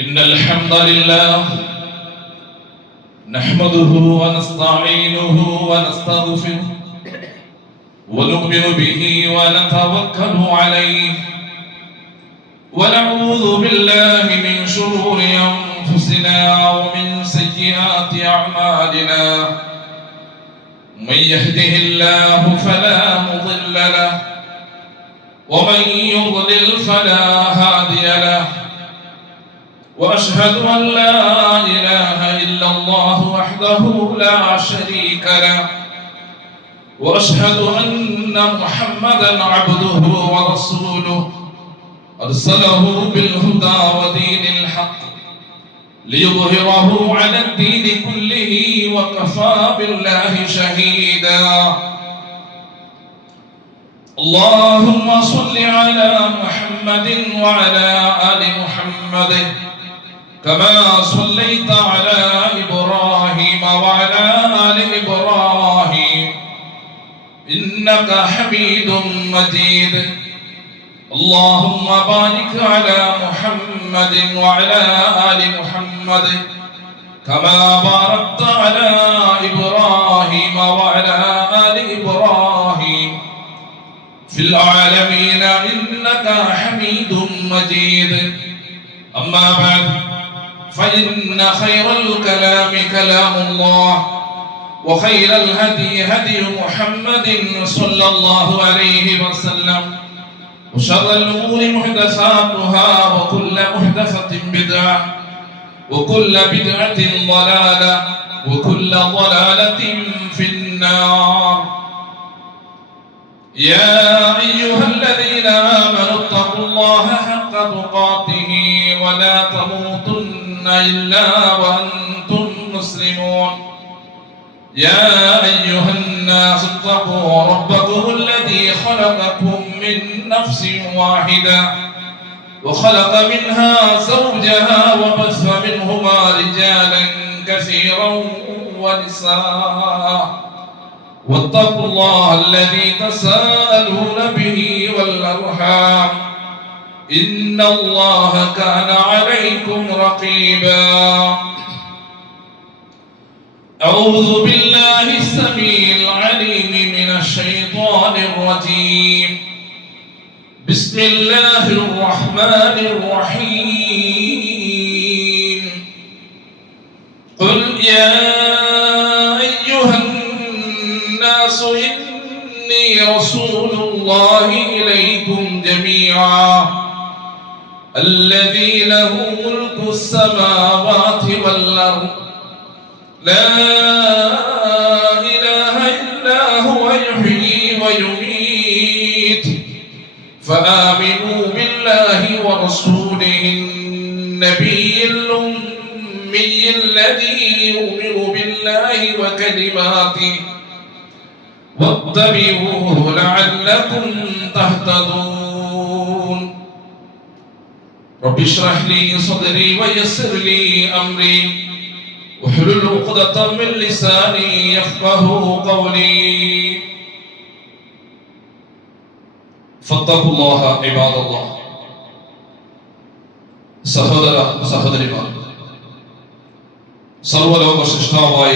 إن الحمد لله نحمده ونستعينه ونستغفره ونؤمن به ونتوكل عليه ونعوذ بالله من شرور أنفسنا ومن سيئات أعمالنا من يهده الله فلا مضل له ومن يضلل فلا هادي له وأشهد أن لا إله إلا الله وحده لا شريك له وأشهد أن محمدا عبده ورسوله أرسله بالهدى ودين الحق ليظهره على الدين كله وكفى بالله شهيدا. اللهم صل على محمد وعلى آل محمد كما صليت على إبراهيم وعلى آل إبراهيم إنك حميد مجيد. اللهم بارك على محمد وعلى آل محمد كما باركت على إبراهيم وعلى آل إبراهيم في العالمين إنك حميد مجيد. أما بعد فإن خير الكلام كلام الله وخير الهدي هدي محمد صلى الله عليه وسلم وشر الأمور محدثاتها وكل محدثة بدعة وكل بدعة ضلالة وكل ضلالة في النار. يا أيها الذين آمنوا اتقوا الله حق تقاته ولا تموتن إلا وأنتم مسلمون. يا أيها الناس اتقوا ربكم الذي خلقكم من نفس واحدة وخلق منها زوجها وبث منهما رجالا كثيرا ونساء واتقوا الله الذي تساءلون به والأرحام إن الله كان عليكم رقيبا. أعوذ بالله السميع العليم من الشيطان الرجيم. بسم الله الرحمن الرحيم. قل يا أيها الناس إني رسول الله إليكم جميعا الذي له ملك السماوات والأرض لا إله إلا هو يحيي ويميت فآمنوا بالله ورسوله النبي الأمي الذي يؤمن بالله وكلماته واتبعوه لعلكم تهتدون. رب اشرح لي صدري ويسر لي أمري واحلل عقدة من لساني يفقهوا قولي. فاتقوا الله عباد الله. സഹോദര സഹോദരിമാർ, സർവലോക സൃഷ്ടാവായ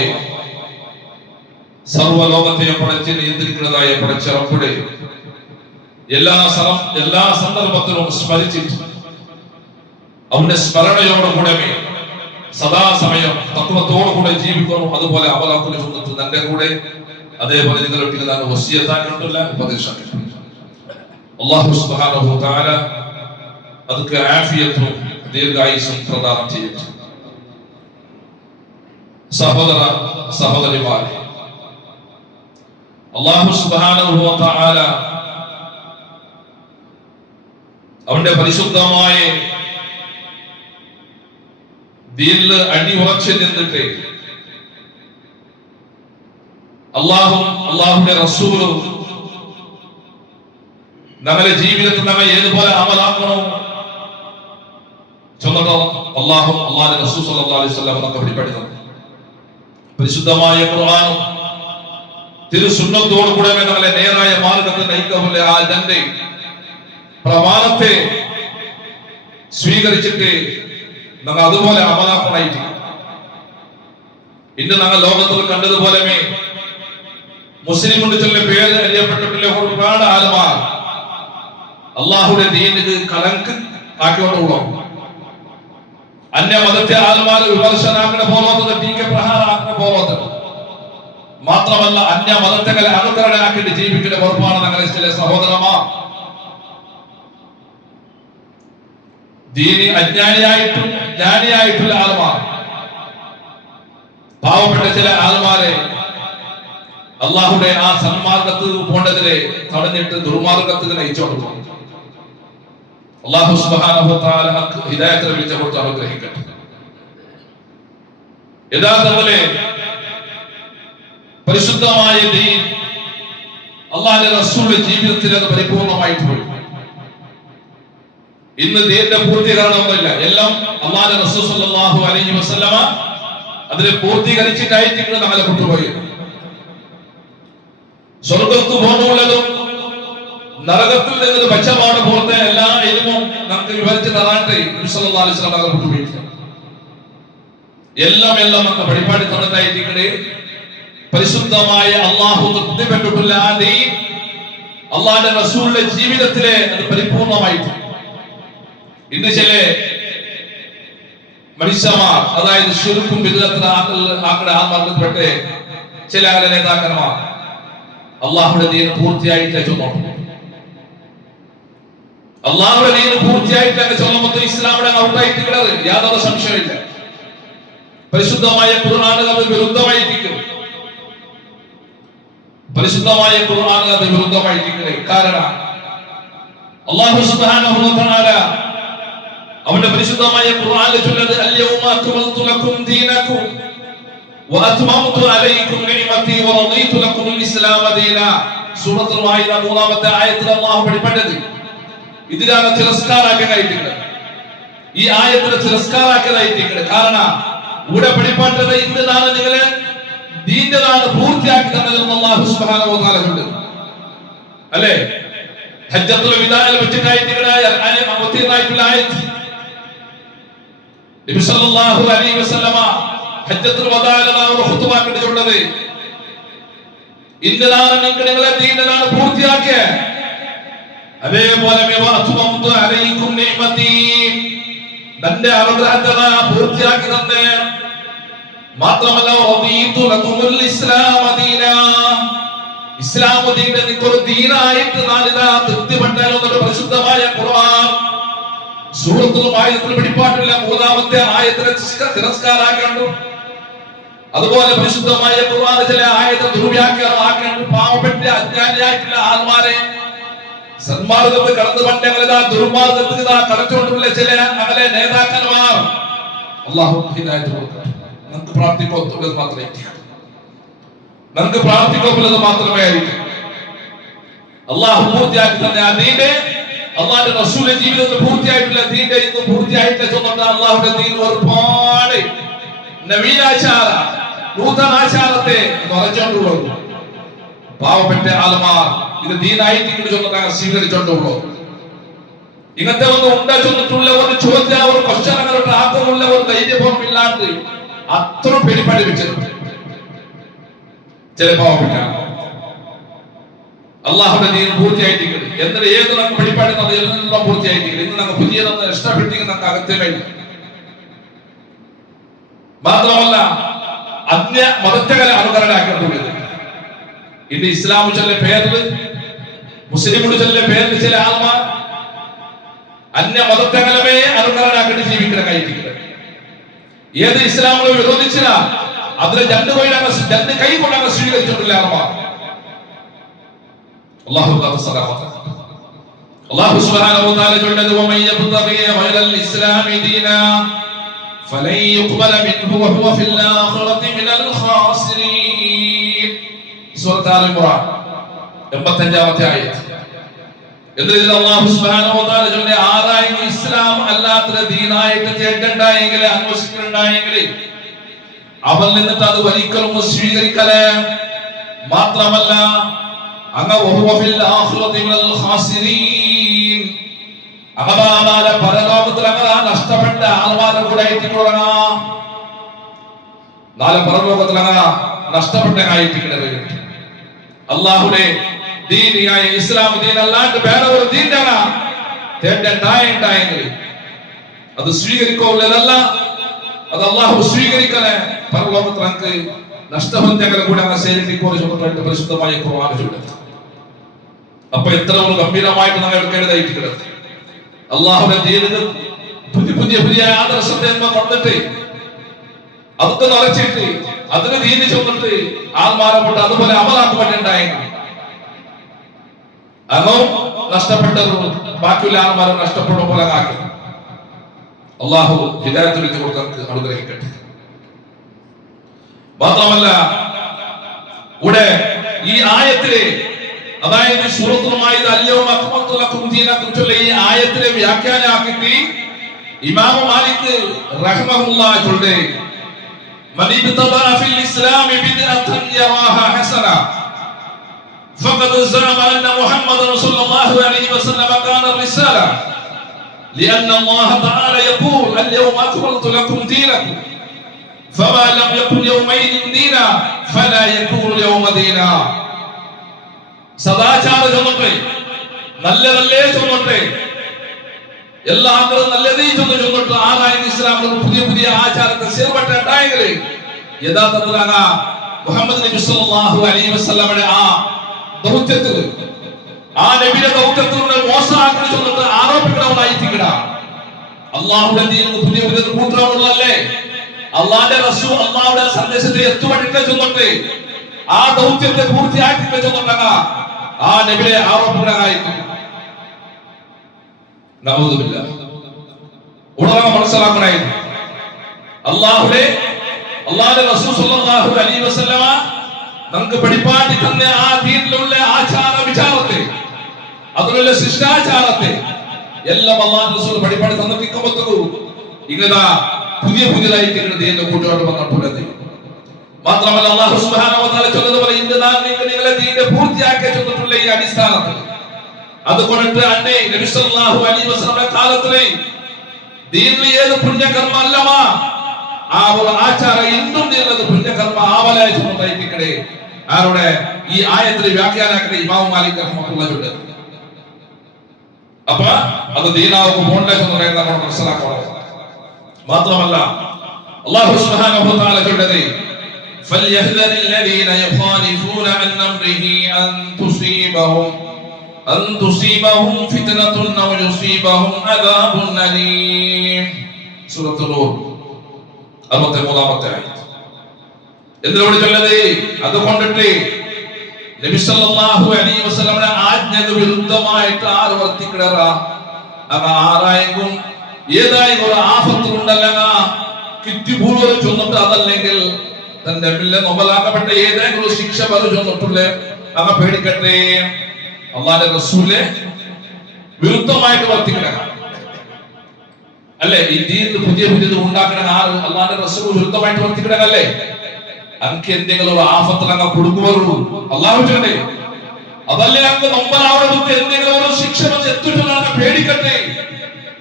സർവലോകത്തെയും പടച്ച് നിയന്ത്രിക്കുന്നതായ പടച്ച റബ്ബുടെ എല്ലാ സന്ദർഭത്തിലും സ്മരിച്ചിട്ട് അവന്റെ സ്മരണയോടുകൂടെ സദാസമയം തത്വത്തോടുകൂടെ ജീവിക്കുന്നു. അതുപോലെ അവലാക്കുല സുന്നത്ത് തന്റെ കൂടെ അതേപോലെ നിങ്ങളൊട്ടിൽ ഞാൻ വസിയത്താക്കിയിട്ടുള്ള ഉപദേശമാക്കിയിട്ടുണ്ട്. അല്ലാഹു സുബ്ഹാനഹു വ തആല അതൊക്കെ ആഫിയത്തും ദീർഘായുസ്സും പ്രദാനം ചെയ്യട്ടെ. സഹോദര സഹോദരിമാരെ, അല്ലാഹു സുബ്ഹാനഹു വ തആല അവന്റെ പരിശുദ്ധമായ ദീനിൽ അടിയുറച്ചു നിന്നിട്ട് അല്ലാഹുവിന്റെ റസൂലും നമ്മുടെ ജീവിതത്തിൽ നമ്മെ ഏതുപോലെ അമലാക്കണോ ചൊന്നതോ അല്ലാഹുവിന്റെ റസൂൽ സ്വല്ലല്ലാഹു അലൈഹി വസല്ലം നമുക്ക് പഠിപ്പിക്കുന്നു. പരിശുദ്ധമായ ഖുർആനും തിരുസുന്നത്തോടുകൂടെ നമ്മളെ നേരായ മാർഗത്തിൽ നയിക്കാനുള്ള ആ ജന്റെ പ്രമാണത്തെ സ്വീകരിച്ചിട്ട് ഞങ്ങൾ അതുപോലെ അമലാപ്പണായിട്ട് ഇന്ന് ഞങ്ങൾ ലോകത്തിൽ കണ്ടതുപോലെ മുസ്ലിം കൊണ്ട് ചില പേര് അറിയപ്പെട്ടിട്ടുള്ള ഒരുപാട് ആളുമാർ അള്ളാഹുടെ ദീനിന് കലങ്ക് ആക്കിക്കൊണ്ടുള്ളൂ. അന്യ മതത്തെ ആളുമാർ വിമർശനാക്കുന്ന പോലോത്തത് ടീക്കെ പ്രഹാരമാക്കുന്ന പോലോത്തത് മാത്രമല്ല അന്യ മതത്തെ അനുകരണമാക്കിയിട്ട് ജീവിക്കുന്ന ഉറപ്പാണ് ഞങ്ങളെ ചില സഹോദരന്മാർ. ദീനി അജ്ഞാനിയായിട്ടും ജ്ഞാനിയായിട്ടുള്ള ആളുമാർ, പാവപ്പെട്ട ചില ആളുമാരെ അള്ളാഹുടെ ആ സന്മാർഗത്ത് പോണ്ടതിനെ തടഞ്ഞിട്ട് ദുർമാർഗത്തിന് നയിച്ചോണ്ട് പോകും. അള്ളാഹു സുബ്ഹാനഹു വ തആല ഹിദായത്ത് ലഭിച്ച കൊടുത്ത് അനുഗ്രഹിക്കട്ടെ. യഥാർത്ഥത്തിലെ പരിശുദ്ധമായ ദീൻ അള്ളാഹുവിന്റെ റസൂലിന്റെ ജീവിതത്തിൽ അത് പരിപൂർണമായിട്ട് പോയി. ഇന്ന് ദീന്റെ പൂർത്തീകരണമൊന്നുമില്ല. എല്ലാം അള്ളാഹുവിന്റെ റസൂൽ സ്വല്ലല്ലാഹു അലൈഹി വസല്ലമ അതിനെ പൂർത്തീകരിച്ചിട്ടായിട്ട് ഞങ്ങളെ കൊണ്ടുപോയി. സ്വർഗത്ത് പോകുന്നതും നരകത്തിൽ നിന്ന് പച്ചപാട് പോലത്തെ എല്ലാ ഇൽമും നമുക്ക് വിവരിച്ച് തരാണ്ട് നബി സല്ലല്ലാഹു അലൈഹി വസല്ലം കൊണ്ടുപോയി. എല്ലാം നമുക്ക് പരിപാടി തന്നിട്ടായിരിക്കണേ. പരിശുദ്ധമായ അള്ളാഹു തൃപ്തിപ്പെട്ടിട്ടുള്ള ആ ദീൻ അള്ളാഹുവിന്റെ റസൂലിന്റെ ജീവിതത്തിലെ അത് പരിപൂർണമായിട്ട്. ഇന്ന് ചില മനുഷ്യന്മാർ, അതായത് ശിർക്കും ബിദ്അത്തും ആക്കട ആ മാർഗത്തിൽപ്പെട്ട് ചില നേതാക്കന്മാർ അള്ളാഹുടെ ദീൻ പൂർത്തിയായിട്ട് ചൊല്ലുന്നു. അള്ളാഹുടെ ദീൻ പൂർത്തിയായിട്ട് ചൊല്ലുമ്പോൾ ഇസ്ലാമിനെ ഔട്ടായിട്ടില്ലത് യാതൊരു സംശയമില്ല. പരിശുദ്ധമായ ഖുർആൻ അത് വിരുദ്ധമായിരിക്കും. പരിശുദ്ധമായ ഖുർആൻ അത് വിരുദ്ധമായിരിക്കും. കാരണം അല്ലാഹു സുബ്ഹാനഹു വ തആല അവന്റെ പരിശുദ്ധമായ ഖുർആനിൽ ചൊല്ലുന്നത് അൽയൗമ അക്മൽതു ലക്കും ദീനക്കും വഅത്മംതു അലൈക്കും നിഅമതി വറദീതു ലക്കും അൽ-ഇസ്ലാമ ദീനാ. സൂറത്തുൽ മാഇദ 3-ാമത്തെ ആയത്തിൽ അല്ലാഹു പഠിപ്പിച്ചത് ഇതിലാണ് തിരസ്കാരാക്കിയത്. ഈ ആയത്തിനെ തിരസ്കാരാക്കിയതായിട്ടുണ്ട്. കാരണം ഇവിടെ പഠിപ്പാട്ടത് ഇന്നതാണ് നിങ്ങളെ ദീന്റെതാണ് പൂർത്തിയാക്കി തന്നതെന്ന് അല്ലാഹു സുബ്ഹാനഹു വ തആല ഉണ്ട്. അല്ലേ? ഹജ്ജത്തുൽ വിദാഇൽ വെച്ചിട്ടായിട്ടുള്ള ആയത്ത് നബി സല്ലല്ലാഹു അലൈഹി വസല്ലമ ഹജ്ജത്തുൽ വദാഇൽ ഒരു ഖുതുബ കണ്ടിട്ടുള്ളത് ഇന്നതാണ് നിങ്ങളെ ദീന്റെതാണ് പൂർത്തിയാക്കിയ. അതേപോലെ വഅത്മംതു അലൈക്കും നിഅമതി, തന്റെ അനുഗ്രഹത്തെ പൂർത്തിയാക്കി തന്നെ. മാത്രമല്ല റദീതു ലക്കുമുൽ ഇസ്ലാമ ദീനാ, ഇസ്ലാം ദീനെ നിങ്ങൾക്കൊരു ദീനായിട്ട് നാളിതാ തൃപ്തിപ്പെട്ടാലോ എന്നുള്ള പരിശുദ്ധമായ ഖുർആൻ സൂറത്തുൽ മാഇദത്തിൽ പഠിപ്പാട്ടില്ല 3-ാമത്തെ ആയത്തിനെ തിരസ്കാരാക്കണ്ടു. അതുപോലെ പരിശുദ്ധമായ ഖുർആൻ ചില ആയത്തെ ദുർവ്യാഖ്യാനമാക്കേണ്ട പാവപ്പെട്ട അജ്ഞാനിയായിട്ടുള്ള ആൾമാരെ സന്മാർഗത്ത് കടന്നു പണ്ടങ്ങളാ ദുർമാർഗത്തിൽ കടച്ചുകൊണ്ടുള്ള ചില അകലെ നേതാക്കന്മാർ അല്ലാഹു ഹിദായത്ത് കൊടുക്കട്ടെ. നമുക്ക് പ്രാർത്ഥിക്കുള്ളത് മാത്രമേ നമുക്ക് പ്രാർത്ഥിക്കുള്ളത് മാത്രമേ ആയിരിക്കും. അള്ളാഹു പൂർത്തിയാക്കി തന്നെ ആ ദീന്റെ അള്ളാഹുന്റെ റസൂലിന്റെ ജീവിതത്തിൽ പൂർത്തിയായിട്ടുള്ള ദീന്റെ ഇന്ന് പൂർത്തിയായിട്ട് ചൊന്നിട്ട് അള്ളാഹുന്റെ ദീൻ ഒരുപാട് നവീനാചാര നൂതനാചാരത്തെ നിറച്ചോണ്ടുള്ളൂ. പാവപ്പെട്ട ആൾമാർ ഇത് ദീനായിട്ട് ചൊന്നിട്ടാണ് സ്വീകരിച്ചോണ്ടുള്ളൂ. ഇങ്ങനത്തെ ഒന്ന് ഉണ്ട ചൊന്നിട്ടുള്ള ഒരു ചോദ്യ ഒരു ക്വസ്റ്റ്യൻ ആക്കുമുള്ള ഒരു ധൈര്യവും ഇല്ലാണ്ട് അത്ര പേര് പഠിപ്പിച്ചിട്ടുണ്ട് ചില പാവപ്പെട്ട. അള്ളാഹുടെ ദീൻ പൂർത്തിയായിട്ടിരിക്കുന്നത് എന്നിട്ട് ഏത് നമുക്ക് പഠിപ്പാടുന്നത് എല്ലാം പൂർത്തിയായിട്ടിരിക്കുന്നത്. ഇന്ന് നമുക്ക് പുതിയതൊന്ന് ഇഷ്ടപ്പെട്ടിരിക്കുന്ന നമുക്ക് അകത്യമല്ല. മാത്രമല്ല അന്യ മതത്തെ അനുകരണമാക്കേണ്ടത് ഇന്ന് ഇസ്ലാം ചില പേരിൽ മുസ്ലിമുടെ ചില പേരിൽ ചില ആൾമാർ അന്യ മതത്തെ അനുകരണമാക്കിട്ട് ജീവിക്കുന്ന കഴിക്കുന്നത്. ഏത് ഇസ്ലാമിനെ വിരോധിച്ചില്ല അതിലെ രണ്ട് കൈ കൊണ്ടാണ് സ്വീകരിച്ചിട്ടില്ല ആൾമാർ. അല്ലാഹു സുബ്ഹാനഹു വ തആല ചൊല്ലുന്നത് വമൻ യബ്തഗി ഗൈറൽ ഇസ്ലാമി ദീനാ ഫലൻ യുഖ്ബല മിൻഹു വഹുവ ഫിൽ ആഖിറതി മിനൽ ഖാസിരീൻ. സൂറത്ത് ആൽ ഇംറാൻ 85-ാമത്തെ ആയത്ത്. എന്നിട്ട് അല്ലാഹു സുബ്ഹാനഹു വ തആല ചൊല്ലുന്നത് ആരായെങ്കിലും ഇസ്ലാം അല്ലാത്ത ദീനായിട്ട് ചേട്ടണ്ടായെങ്കിൽ അന്വേഷിക്കുന്നുണ്ടായെങ്കിൽ അവൻ നിന്നിട്ട് അത് ഒരിക്കലും സ്വീകരിക്കലേ. മാത്രമല്ല പരലോക പരലോകത്തിൽ അങ്ങനെ നഷ്ടപ്പെട്ട ആൾമാരുടെ കൂടെ ആയിട്ടിട്ടുള്ളതാണ്. നാളെ പരലോകത്തിൽ അങ്ങനെ നഷ്ടപ്പെട്ട ആയിട്ടിക്കുന്നത് അള്ളാഹുലെ ദീനിയായ ഇസ്ലാം ദീൻ അല്ലാണ്ട് വേറെ ഒരു ദീനാണ് തേണ്ടായെങ്കിൽ അത് സ്വീകരിക്കുള്ളതല്ല. അത് അള്ളാഹു സ്വീകരിക്കണേ. പരലോകത്തിൽ നമുക്ക് നഷ്ടബന്ധങ്ങളെ കൂടെ അങ്ങനെ സേവിപ്പിക്കുവാൻ ചുമത്തായിട്ട് പരിശുദ്ധമായ ഖുർആൻ ചൊല്ലുന്നത്. അപ്പൊ എത്ര ഒരു ഗംഭീരമായിട്ട് നമ്മൾ എടുക്കേണ്ടതായിട്ട് അള്ളാഹുവിന്റെ ദീനിന് പുതിയ ആദർശത്തെ കൊണ്ടിട്ട് അതൊക്കെ നിറച്ചിട്ട് അതിന് ദീനി ചൊന്നിട്ട് ആൾമാരെ കൊണ്ട് അതുപോലെ അമലാക്കുവാനുണ്ടായെങ്കിൽ അതോ നഷ്ടപ്പെട്ടത് ബാക്കിയുള്ള ആൾമാരും നഷ്ടപ്പെടുന്ന പോലെ ആക്കി അള്ളാഹു ഹിദായത്തിൽ കൊടുത്ത് അനുഗ്രഹിക്കട്ടെ. മാത്രമല്ല ഇവിടെ ഈ ആയത്തിലെ, അതായത് സൂറത്തുൽ മാഇദ അൽ-യൗമ അക്മൽതു ലക്കും ദീനക്കും ചൊല്ല ഈ ആയത്തിലെ വ്യാഖ്യാനമാക്കിയിട്ട് ഇമാം മാലിക് റഹ്മഹുല്ലാഹ് ചൊല്ലെ മൻ ഇബ്തദഅ ഫിൽ ഇസ്ലാം ബിദ്അതൻ യറാഹ ഹസന ഫഖദ് സഅമ അന്ന മുഹമ്മദൻ സ്വല്ലല്ലാഹു അലൈഹി വസല്ലം കാന റിസാല لأن الله تعالى يقول اليوم أكملت لكم دينكم فما لم يكن يومئذ دينا فلا يكون اليوم دينا. സദാചാരം ചൊന്നട്ടെ, നല്ലതല്ലേ ചൊന്നട്ടെ, എല്ലാ ആളുകളും നല്ലതേ ചൊന്നിട്ട് ആരായിരുന്നു ഇസ്ലാമിൽ പുതിയ ആചാരത്തെ ചേർപ്പെട്ടുണ്ടായെങ്കിൽ യഥാർത്ഥത്തിൽ മുഹമ്മദ് നബി സല്ലല്ലാഹു അലൈഹി വസല്ലമയുടെ ആ ദൗത്യത്തിൽ, ആ നബിയുടെ ദൗത്യത്തിലൂടെ മോശമാക്കി ചൊന്നിട്ട് ആരോപിക്കണവനായിട്ടില്ല. അള്ളാഹുടെ ദീനിന് പുതിയ കൂട്ടമുള്ളതല്ലേ, അള്ളാന്റെ റസൂൽ അള്ളാഹുടെ സന്ദേശത്തെ എത്തുപെട്ടിട്ട് ചൊന്നിട്ട് ആ ദൗത്യത്തെ പൂർത്തിയാക്കിട്ട് ചൊന്നിട്ട ആ നബിയെ ആരോപണമായിരിക്കും. ഉടനെ മനസ്സിലാക്കണായിരുന്നു അള്ളാഹുടെ റസൂൽ സ്വല്ലല്ലാഹു അലൈഹി വസല്ലമ നമുക്ക് പഠിപ്പാട്ടി തന്ന ആ ദീനിലുള്ള ആചാര വിചാരത്തെ, അതിലുള്ള ശിഷ്ടാചാരത്തെ എല്ലാം അള്ളാഹു റസൂൽ പഠിപ്പാടി തന്നിരിക്കുമ്പോൾ ഇങ്ങനെ പുതിയതായിട്ട് ദീനിന്റെ കൂട്ടുകാരോട് വന്നിട്ടുള്ളത്. മാത്രമല്ല അല്ലാഹു സുബ്ഹാനഹു വ തആല ചൊല്ലുന്നത് ഇന്ന് നാം നിങ്ങളെ ദീനിന്റെ പൂർത്തിയാക്കി ചൊല്ലിട്ടുള്ള ഈ അടിസ്ഥാനത്തിൽ അതുകൊണ്ട് അന്നേ നബി സല്ലല്ലാഹു അലൈഹി വസല്ലമയുടെ കാലത്തിലെ ദീനിൽ ഏത് പുണ്യകർമ്മ അല്ലമാ ആ ഒരു ആചാരം ഇന്നും ദീനിലത് പുണ്യകർമ്മ ആവലായി ചൊല്ലിട്ടിരിക്കണേ. ആരുടെ ഈ ആയത്തിലെ വ്യാഖ്യാനാക്കണേ ഇമാം മാലിക് റഹ്മത്തുള്ളാഹി ചൊല്ലുന്നത്. അപ്പൊ അത് ദീനാവുക പോണ്ടേ എന്ന് പറയുന്നത് നമ്മൾ മനസ്സിലാക്കണം. മാത്രമല്ല അല്ലാഹു സുബ്ഹാനഹു വ തആല ചൊല്ലുന്നത് فليحذر الذين يخالفون عن امره ان تصيبهم فتنة او يصيبهم عذاب اليم. സൂറത്ത് നൂർ 63-ാമത്തെ ആയത്ത്. എന്തിനോട് ചൊല്ലത്? അതുകൊണ്ടിട്ട് നബി സല്ലല്ലാഹു അലൈഹി വസല്ലമയുടെ ആജ്ഞക്ക് വിരുദ്ധമായിട്ട് ആര് വർത്തിക്കിടറ ആരായെങ്കിലും ഏതായെങ്കിലും ഒരു ആഫത്തുണ്ടല്ല കിറ്റിപൂർവ്വം ചൊന്നിട്ട്, അതല്ലെങ്കിൽ തന്റെ നൊമ്പലാക്കപ്പെട്ട ഏതെങ്കിലും ശിക്ഷ ചൊന്നിട്ടുള്ളേ അങ്ങ പേടിക്കട്ടെ. അള്ളാന്റെ റസൂലെ വിരുദ്ധമായിട്ട് വർത്തിക്കണ അല്ലെ, ഈ ദീനിൽ പുതിയത് ഉണ്ടാക്കണ ആറ് അള്ളാന്റെ റസൂൽ വിരുദ്ധമായിട്ട് വർത്തിക്കണല്ലേ. അങ്ങക്ക് എന്തെങ്കിലും ഒരു ആഫത്തിൽ അങ്ങ് കൊടുക്കുവരുള്ളൂ അള്ളാഹു ചൊല്ലേ, അതല്ലേ അങ്ങ് നൊമ്പലാവണത് എന്തെങ്കിലും ഒരു ശിക്ഷ എത്തിട്ടുള്ള പേടിക്കട്ടെ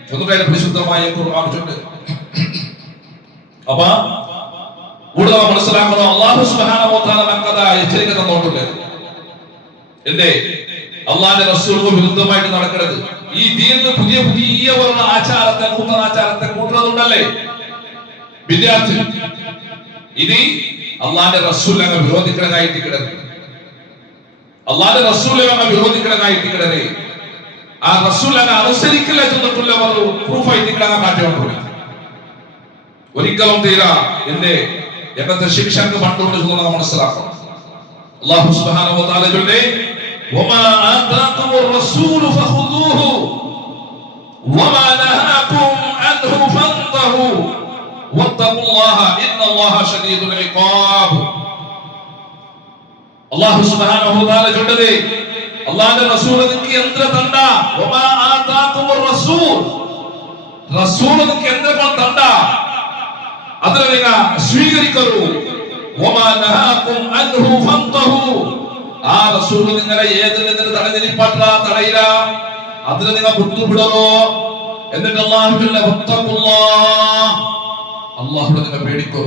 ചൊന്നുകാരെ പരിശുദ്ധമായ ഖുർആൻ ചൊല്ല്. അപ്പൊ കൂടുതൽ മനസ്സിലാക്കണം അല്ലാഹു സുബ്ഹാനഹു വ തആല നമുക്കതാ എച്ചരിക്ക തന്നിട്ടുണ്ട്. എന്തേ? അള്ളാന്റെ റസൂലിന് വിരുദ്ധമായിട്ട് നടക്കരുത്. ഈ ദീനിന് പുതിയ ഒരു ആചാരത്തെ നൂതനാചാരത്തെ കൂട്ടുന്നതുണ്ടല്ലേ വിദ്യാർത്ഥി, ഇത് അള്ളാന്റെ റസൂൽ അങ്ങ് വിരോധിക്കണതായിട്ട് കിടന്നു. അള്ളാന്റെ റസൂലെ അങ്ങ് വിരോധിക്കണതായിട്ട് കിടന്നേ ആ റസൂൽ അങ്ങ് അനുസരിക്കില്ല ചെന്നിട്ടുള്ള ഒരു പ്രൂഫായിട്ട് കിടങ്ങാൻ കാട്ടിക്കൊണ്ടില്ല. ഒരിക്കലും തീരാ എന്റെ എങ്ങനത്തെ ശിക്ഷ പണ്ടുകൊണ്ട് മനസ്സിലാക്കണം. അല്ലാഹു സുബ്ഹാനഹു വ തആല ചൊല്ലുന്നു വമാ ആതാകുമുർ റസൂലു ഫഖുദൂഹു വമാ നഹാകും അൻഹു ഫന്തഹു വത്തഖുല്ലാഹ ഇന്നല്ലാഹ ശദീദുൽ ഇഖാബ്. അല്ലാഹു സുബ്ഹാനഹു വ തആല ചൊല്ലുന്നു അല്ലാഹുവിന്റെ റസൂൽ നിങ്ങൾക്ക് എന്ത് തണ്ട, വമാ ആതാകുമുർ റസൂൽ നിങ്ങൾക്ക് എന്ത് തണ്ട അതിനെ നിങ്ങൾ സ്വീകരിക്കൂ. വമാ നഹാകും അൻഹു ഫന്തഹു ആ റസൂൽ നിങ്ങളെ ഏതിൽ നിന്ന് തടഞ്ഞിരിപ്പട്ട തടയില അതിനെ നിങ്ങൾ വിട്ടുവിടണോ എന്നിട്ട് അല്ലാഹുവിനെ അല്ലാഹുവിനെ നിങ്ങൾ പേടിക്കൂ,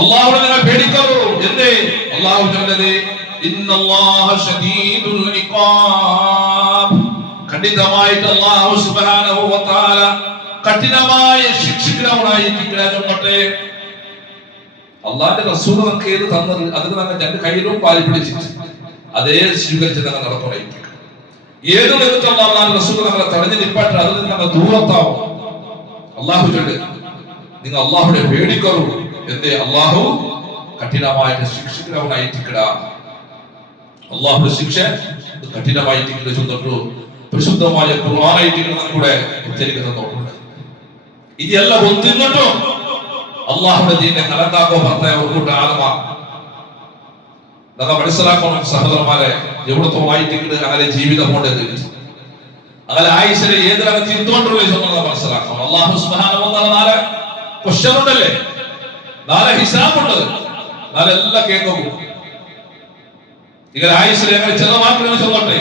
അല്ലാഹുവിനെ നിങ്ങൾ പേടിക്കൂ. എന്തേ? അല്ലാഹു പറഞ്ഞത് ഇന്നല്ലാഹ ശദീദുൽ ഇഖാബ്, കഠിനമായിട്ട് അല്ലാഹു സുബ്ഹാനഹു വ തആല കഠിനമായ ശിക്ഷിക്കുന്നവനായിരിക്കട്ടെ. അള്ളാന്റെ റസൂൽ നമുക്ക് ഏത് തന്നത് അതിന് നമ്മൾ രണ്ട് കയ്യിലും പാലി പിടിച്ചിട്ട് അതേ സ്വീകരിച്ച് നമ്മൾ നടക്കണേ. ഏത് നിമിത്തം അള്ളാഹുവിന്റെ റസൂൽ നമ്മളെ തടഞ്ഞു നിപ്പാട്ട് അതിൽ നിന്ന് നമ്മൾ ദൂരത്താവും. അള്ളാഹു ചൊല്ലു, നിങ്ങൾ അള്ളാഹുവിനെ പേടിക്കൂ. എന്തേ? അള്ളാഹു കഠിനമായിട്ട് ശിക്ഷിക്കുന്നവനായിരിക്കട. അള്ളാഹുവിന്റെ ശിക്ഷ കഠിനമായിട്ട് ചൊന്നിട്ടു. പരിശുദ്ധമായ ഖുർആനായിട്ട് കൂടെ ഉച്ചരിക്കുന്ന നോക്കുന്നുണ്ട്. ഇതെല്ലാം ഒന്നിങ്ങോട്ടോ അള്ളാഹുവിന്റെ ദീനെ കലക്കാക്കോ ഭർത്താവ് കൂട്ട ആളുമാ നമ്മൾ മനസ്സിലാക്കണം സഹോദരന്മാരെ. എവിടത്തോ വായിട്ടിട്ട് അങ്ങനെ ജീവിതം കൊണ്ടത് അങ്ങനെ ആയിഷരെ ഏതിലൊക്കെ തിരുത്തോണ്ടുള്ള മനസ്സിലാക്കണം. അള്ളാഹു സുബ്ഹാനഹു വ തആല നാളെ ക്വസ്റ്റ്യൻ ഉണ്ടല്ലേ, നാളെ ഹിസാബുണ്ട്, നാളെ എല്ലാം കേൾക്കും. ഇങ്ങനെ ആയിഷരെ അങ്ങനെ ചില വാക്കുകൾ ചൊല്ലട്ടെ.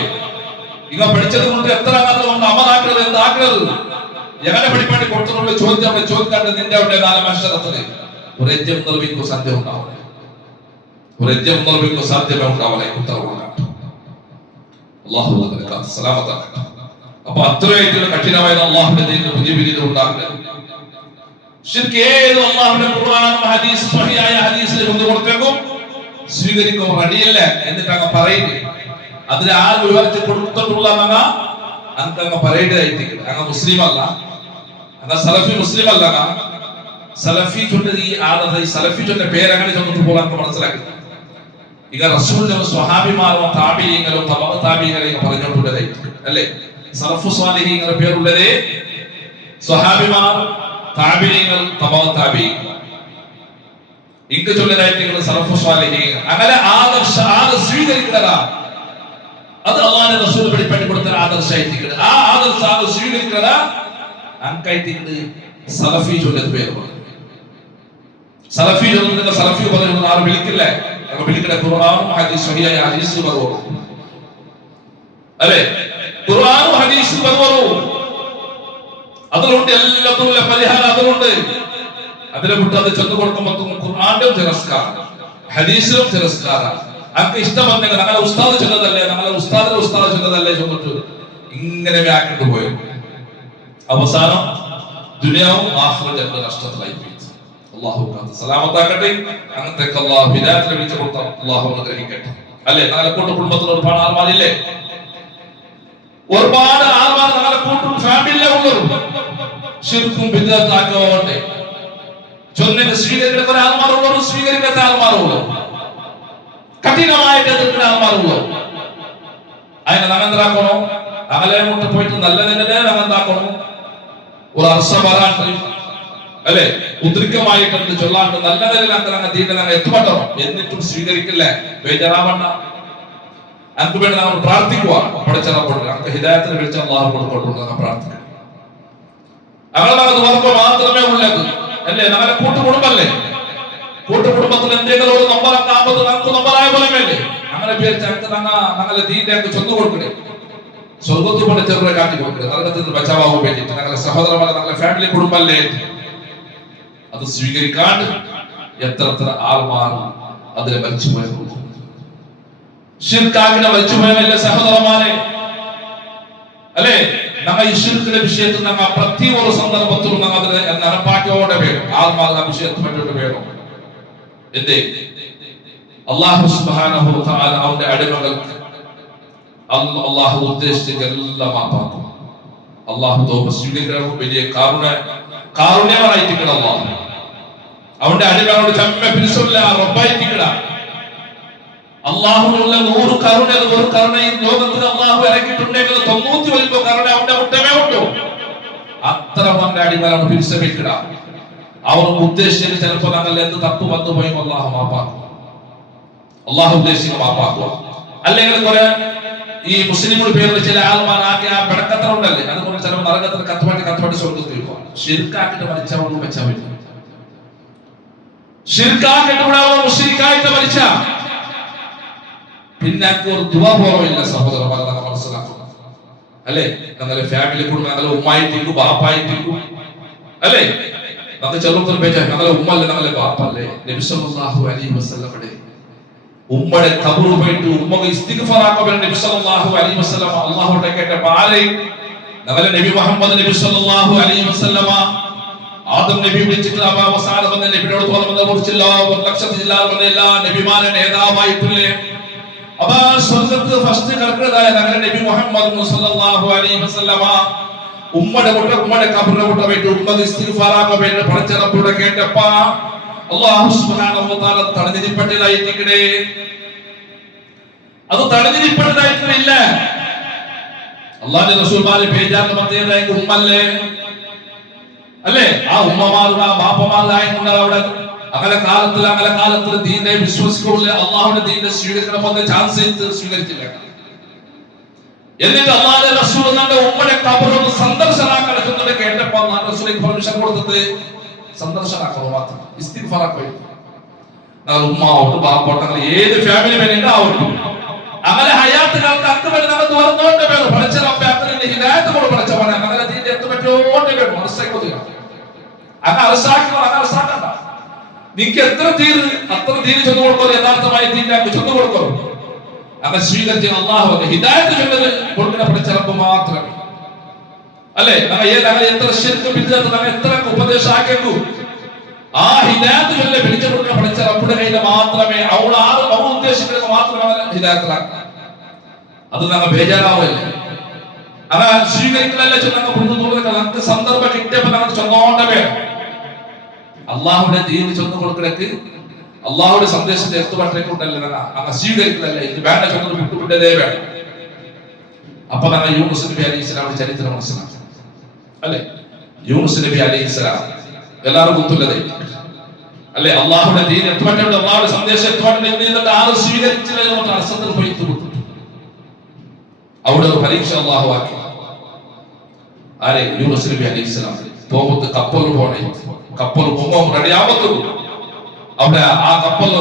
ഇവ പഠിച്ചത് കൊണ്ട് എത്ര ഉണ്ട് അമലാക്കുന്നത് എന്താക്കുന്നത് എങ്ങനെ പഠിപ്പാണ്ടി കൊടുത്തുള്ള ചോദ്യം അവിടെ ചോദിക്കാണ്ട് നിന്റെ അവിടെ നാല് മനുഷ്യരത്തില് ഒരജ്യം നിർമ്മിക്കും സാധ്യം ഉണ്ടാവില്ല, ഒരജ്യം നിർമ്മിക്കും സാധ്യമേ ഉണ്ടാവില്ല. ഉത്തരവാണ് അള്ളാഹു സലാമത്താക്കട്ടെ. അപ്പൊ അത്രയായിട്ടുള്ള കഠിനമായ അള്ളാഹുവിന്റെ ദീനിൽ പുതിയ വിധി ഉണ്ടാകുന്നത് ശരിക്കും ഏത് അള്ളാഹുവിന്റെ ഖുർആൻ ഹദീസ് സ്വഹീഹായ ഹദീസിൽ കൊണ്ടുകൊടുത്തേക്കും സ്വീകരിക്കും റെഡിയല്ല എന്നിട്ട് അങ്ങ് പറയുന്നത്. അതിന് ആ വിവരിച്ച് കൊടുത്തിട്ടുള്ള അങ്ങ് പറയേണ്ടതായിരിക്കും. അങ്ങ് മുസ്ലിം അല്ല, അങ്ങ് സലഫി മുസ്ലിം അല്ല. സലഫി ചൊല്ലത് ഈ ആളത് ഈ സലഫി ചൊല്ല പേരങ്ങനെ ചൊന്നിട്ട് പോകാൻ മനസ്സിലാക്കി. ಈಗ ರಸೂಲ್ ಸ್ವಹಾಬಿಮಾರು ತಾಬಿഈಗಳು ತಬಾ ತಾಬಿഈಗಳಿಗೆ പറഞ്ഞിട്ടുള്ളതായിരിക്കും അല്ലേ. സലഫു സ്വാലിഹീങ്ങളുടെ പേരുള്ളതേ സ്വഹാബിമാർ, താബിഈങ്ങൾ, തബാ താബിഈങ്ങൾ ഇങ്ങ് ചൊല്ലതായിരിക്കും സലഫു സ്വാലിഹീങ്ങൾ. അങ്ങനെ ആദർശ സ്വീകരിക്കുക അത് അള്ളാഹുവിന്റെ റസൂൽ പഠിപ്പിച്ചു കൊടുത്ത ആദർശമായിരിക്കും. ആ ആദർശ സ്വീകരിക്കുക അങ്കായിട്ടിട്ട് സലഫി ചൊല്ലത് പേര് പറഞ്ഞു. സലഫി ചൊല്ലുന്ന സലഫി പറയുന്നത് ആരും വിളിക്കില്ലേ, വിളിക്കട്ടെ. ഖുർആനും ഹദീസ് സ്വഹീഹായ ഹദീസ് പറഞ്ഞു അല്ലേ, ഖുർആനും ഹദീസ് പറഞ്ഞു. അതിലുണ്ട് എല്ലാത്തിനുള്ള പരിഹാരം അതിലുണ്ട്. അതിനെ വിട്ട് അത് ചെന്ന് കൊടുക്കുമ്പോൾ ഖുർആന്റെ തിരസ്കാരം, ഹദീസിലും തിരസ്കാരം. നമുക്ക് ഇഷ്ടമല്ലെങ്കിൽ ഞങ്ങളെ ഉസ്താദ് ചെന്നതല്ലേ, ഞങ്ങളെ ഉസ്താദിന്റെ ഉസ്താദ് ചെന്നതല്ലേ ചൊന്നിട്ട് ഇങ്ങനെ വ്യാക്കിട്ട് പോയത് അവസാനം ദുനിയാവും ആഖിറവും രണ്ട് നഷ്ടത്തിലായി പോയി. അല്ലാഹു കാത്ത് സലാമത്താക്കട്ടെ. അങ്ങനത്തെ അല്ലാഹു ഹിദായത്ത് വിളിച്ചു കൊടുത്ത അല്ലാഹു അനുഗ്രഹിക്കട്ടെ അല്ലേ. ഞങ്ങളെ കുടുംബത്തിൽ ഒരുപാട് ആൾമാരില്ലേ, ഒരുപാട് ആൾമാർ ഞങ്ങളെ കൂട്ടും ഫാമിലിയിലെ ഉള്ളൂ. ശിർക്കും ബിദ്അത്തും ആക്കോട്ടെ ചൊന്നിനെ സ്വീകരിക്കുന്ന ആൾമാരുള്ളൂ, സ്വീകരിക്കാത്ത ആൾമാരുള്ളൂ, കഠിനമായിട്ട് എതിർക്കുന്ന ആൾമാരുള്ളൂ. അതിനെ ഞങ്ങെന്താക്കണോ, അകലെ മുട്ട് പോയിട്ട് നല്ല നിലനെ ഞങ്ങെന്താക്കണോ, ഒരു അർശ വരാണ്ട് അല്ലെ ഉദ്രിക്കമായിട്ടുണ്ട് ചൊല്ലാണ്ട് നല്ല നിലയിലാക്കി ഞങ്ങൾ തീരെ ഞങ്ങൾ എത്തുപെട്ടോ. എന്നിട്ടും സ്വീകരിക്കില്ലേ, ബേജാറാവണ്ട. നമുക്ക് വേണ്ടി നമ്മൾ പ്രാർത്ഥിക്കുക. പഠിച്ചറപ്പെടുക, നമുക്ക് ഹിദായത്തിന് വിളിച്ച അല്ലാഹു കൊടുത്തോട്ടുണ്ട്. ഞങ്ങൾ പ്രാർത്ഥിക്കുക. അങ്ങനെ ഞങ്ങൾക്ക് ഉറപ്പ് മാത്രമേ ഉള്ളത് അല്ലേ. ഞങ്ങളുടെ കൂട്ടുകുടുംബല്ലേ, കൂട്ടുകുടുംബത്തിൽ എന്തെങ്കിലും ഒരു നമ്പറൊക്കെ ആകുമ്പോൾ നമുക്ക് നമ്പറായ പോലെയല്ലേ. അങ്ങനെ വിചാരിച്ച് ഞങ്ങളെ ദീന്റെ അങ്ങ് ചൊന്നു കൊടുക്കണേ, സ്വർഗത്തിൽ കൊണ്ട് ചെറുതെ കാട്ടി കൊടുക്കണേ, നരകത്തിൽ നിന്ന് ബച്ചാവാൻ വേണ്ടിയിട്ട്. ഞങ്ങളുടെ സഹോദരന്മാരെ, ഞങ്ങളുടെ ഫാമിലി കുടുംബല്ലേ, അത് സ്വീകരിക്കാണ്ട് എത്ര ആൾമാർ അതിനെ വലിച്ചുപോയ ശിർക്കാക്കിനെ വലിച്ചുപോയവല്ലേ സഹോദരന്മാരെ അല്ലേ. നമ്മ ഈ ശിർക്കിന്റെ വിഷയത്തിൽ നമ്മ പ്രതി ഒരു സന്ദർഭത്തിലും നമ്മ അതിനെ നടപ്പാക്കിയോടെ വേണം. ആൾമാർ ആ വിഷയത്തിൽ പറ്റിട്ട് വേണം. എന്തേ? അല്ലാഹു സുബ്ഹാനഹു വ തആല അവന്റെ അടിമകൾക്ക് അല്ലാഹു ഉദ്ദേശിച്ച എല്ലാം മാപ്പാക്കും. അല്ലാഹു തൗബ സ്വീകരിക്കാൻ വലിയ കാരുണ്യവാനായിരിക്കണം. അല്ലാഹു അവന്റെ അടിമകളോട് ചമ്മ പിരിച്ചില്ല, റബ്ബായിരിക്കട. അല്ലാഹുവിനുള്ള 100 കരുണ, ഒരു കരുണ ഈ ലോകത്തിൽ അല്ലാഹു ഇറക്കിയിട്ടുണ്ടെങ്കിൽ 90 വലിപ്പോ കരുണ അവന്റെ മുട്ടമേ ഉണ്ടോ. അത്ര അവന്റെ അടിമകളോട് പിരിച്ചവയ്ക്കട. അവർ ഉദ്ദേശിച്ചത് ചിലപ്പോൾ ഞങ്ങൾ എന്ത് തപ്പ് വന്നു പോയി അല്ലാഹു മാപ്പാക്കും. അല്ലാഹു ഉദ്ദേശിക്കുന്ന മാപ്പാക്കുക. അല്ലെങ്കിൽ കുറെ ഈ മുസ്ലിമുടെ പേരിൽ ചില ആൾമാരാക്കി ആ പിടക്കത്ര ഉണ്ടല്ലേ, അതുപോലെ ചിലപ്പോൾ നരകത്തിൽ കത്തുപാട്ടി സ്വർഗത്തിൽ പോകാം. ഷിർക്കാക്കിട്ട് മരിച്ചവർക്ക് വെച്ചാൽ പറ്റും. ഷിർക്കാക്കിട്ട് മുശ്രിക്കായിട്ട് മരിച്ച പിന്നെ ഒരു ദുആ പോലുമില്ല സഹോദരന്മാരെ, നമ്മൾ മനസ്സിലാക്കണം. അല്ലെ? ഞങ്ങളെ ഫാമിലി കൂടെ ഞങ്ങളെ ഉമ്മായിട്ടിരിക്കും ബാപ്പായിട്ടിരിക്കും അല്ലെ? നമുക്ക് ചെറുപ്പത്തിൽ പേച്ചാൽ ഞങ്ങളെ ഉമ്മല്ലേ ഞങ്ങളെ ബാപ്പല്ലേ? നബി സല്ലല്ലാഹു അലൈഹി വസല്ലമയുടെ ഉമ്മയുടെ ഖബറിൽ പോയിട്ട് ഉമ്മക്ക് ഇസ്തിഗ്ഫാർ ആക്കാൻ നബി സല്ലല്ലാഹു അലൈഹി വസല്ലമ അല്ലാഹുവിന്റെ കേട്ട പാലേ ഞങ്ങളെ നബി മുഹമ്മദ് നബി സല്ലല്ലാഹു അലൈഹി വസല്ലമ ആദം നബി വിളിച്ചിട്ട് അവസാനം വന്ന നബിയോട് തോന്നുന്നത് കുറിച്ചല്ലോ 1,00,000 ജില്ലാറിലെ എല്ലാ നബിമാരെ നേതാവായിട്ടില്ലേ? അപ്പൊ സ്വർഗ്ഗത്ത് ഫസ്റ്റ് കിടക്കുന്നതായ ഞങ്ങളുടെ നബി മുഹമ്മദ് സല്ലല്ലാഹു അലൈഹി വസല്ലമ ഉമ്മയുടെ ഖബറിനെ കൊണ്ട് പോയിട്ട് ഉമ്മക്ക് ഇസ്തിഗ്ഫാർ ആക്കാൻ വേണ്ടി പടച്ച റബ്ബുടെ കേട്ടപ്പ അല്ലാഹു സുബ്ഹാനഹു വ തആല തടഞ്ഞിരിപ്പട്ടതായിട്ടിക്കണേ. അത് തടഞ്ഞിരിപ്പട്ടതായിട്ടില്ല. അല്ലാഹുവിന്റെ റസൂൽമാരെ പേജാറിന്റെ മധ്യതായ ഉമ്മല്ലേ അല്ലേ? ആ ഉമ്മമാരുടെ ആ ബാപ്പമാരായിട്ടുള്ള അവിടെ അങ്ങനെ കാലത്തിൽ ദീനെ വിശ്വസിക്കുള്ള അള്ളാഹുവിന്റെ ദീനെ സ്വീകരിക്കണമെന്ന് ചാൻസ് സ്വീകരിച്ചില്ല. എന്നിട്ട് അള്ളാഹുവിന്റെ റസൂൽ തന്റെ ഉമ്മയുടെ ഖബറൊന്ന് സന്ദർശനാക്കണം കേട്ടപ്പോ റസൂലിന് പെർമിഷൻ കൊടുത്തത് സന്ദർശനാക്കണം മാത്രം, ഇസ്തിഗ്ഫാർ ആക്കുകയും ഉമ്മ ആവട്ടെ ബാപ്പോട്ടെ ഏത് ഫാമിലി വേണമെങ്കിൽ ആവട്ടെ അങ്ങനെ ഹയാത്ത് കാലത്ത് അക്കബൽ നമ്മൾ തുറന്നോണ്ട് വേണം പഠിച്ച റബ്ബിന്റെ ഹിദായത്ത് കൊണ്ട് പഠിച്ചവനെ അങ്ങനെ ദീന്റെ എത്തുപറ്റോണ്ട് വേണം മനസ്സിലാക്കുക. അങ്ങനെ അറസാക്കണ്ട. നിനക്ക് എത്ര തീര് അത്ര തീര് ചെന്നു കൊടുക്കോ, യഥാർത്ഥമായി ദീന്റെ ചെന്നു കൊടുക്കോ. അങ്ങനെ സ്വീകരിച്ച അള്ളാഹുവിന്റെ ഹിദായത്ത് ചൊല്ലൽ കൊടുക്കുന്ന പഠിച്ച റബ്ബ് മാത്രമേ അല്ലെ? അങ്ങനെ എത്ര ശിർക്ക് ബിദ്അത്ത് നമ്മൾ എത്ര ഉപദേശം ആക്കേണ്ടു ആ ഹിദായത്ത് ചൊല്ലൽ പിടിച്ചു കൊടുക്കുന്ന പഠിച്ച റബ്ബുടെ കയ്യിൽ മാത്രമേ അവൾ ഉദ്ദേശിക്കുന്നത് മാത്രമേ ഹിദായത്തിലാക്കുക. അത് ഞങ്ങൾ ബേജാറാവല്ലേ? അങ്ങനെ സ്വീകരിക്കലല്ല നമുക്ക് സന്ദർഭം കിട്ടിയപ്പോ നമുക്ക് ചൊന്നോണ്ട വേണം. അള്ളാഹുവിന്റെ ദീന് ചൊന്നു കൊടുക്കണക്ക് അള്ളാഹുവിന്റെ സന്ദേശത്തെ എത്തുപറ്റേക്കുണ്ടല്ലേ അങ്ങനെ സ്വീകരിക്കലല്ലേ? ഇത് വേണ്ട ചൊന്നു വിട്ടുവിട്ടതേ വേണം. അപ്പൊ ഞങ്ങൾ യൂനുസ് നബി അലൈഹി സ്വലാമിന്റെ ചരിത്രം മനസ്സിലാക്കി അല്ലെ? യൂനുസ് നബി അലൈഹി സ്വലാം എല്ലാവർക്കും തുല്യത അല്ലെ? അള്ളാഹുവിന്റെ ദീൻ എത്തുപറ്റുണ്ട്, അള്ളാഹുവിന്റെ സന്ദേശം എത്തുപറ്റുണ്ട്. ആറ് സ്വീകരിച്ചില്ല അർസത്തിൽ പോയി എത്തുകൊണ്ടു. അവിടെ ഒരു പരീക്ഷ അള്ളാഹു ആക്കി. ആരെ? യൂനുസ് നബി അലൈഹി സ്വലാം പോകുന്നത് കപ്പൽ പോണേ, കപ്പൽ പോകുമ്പോൾ റെഡിയാവത്തു. അവിടെ ആ കപ്പൽ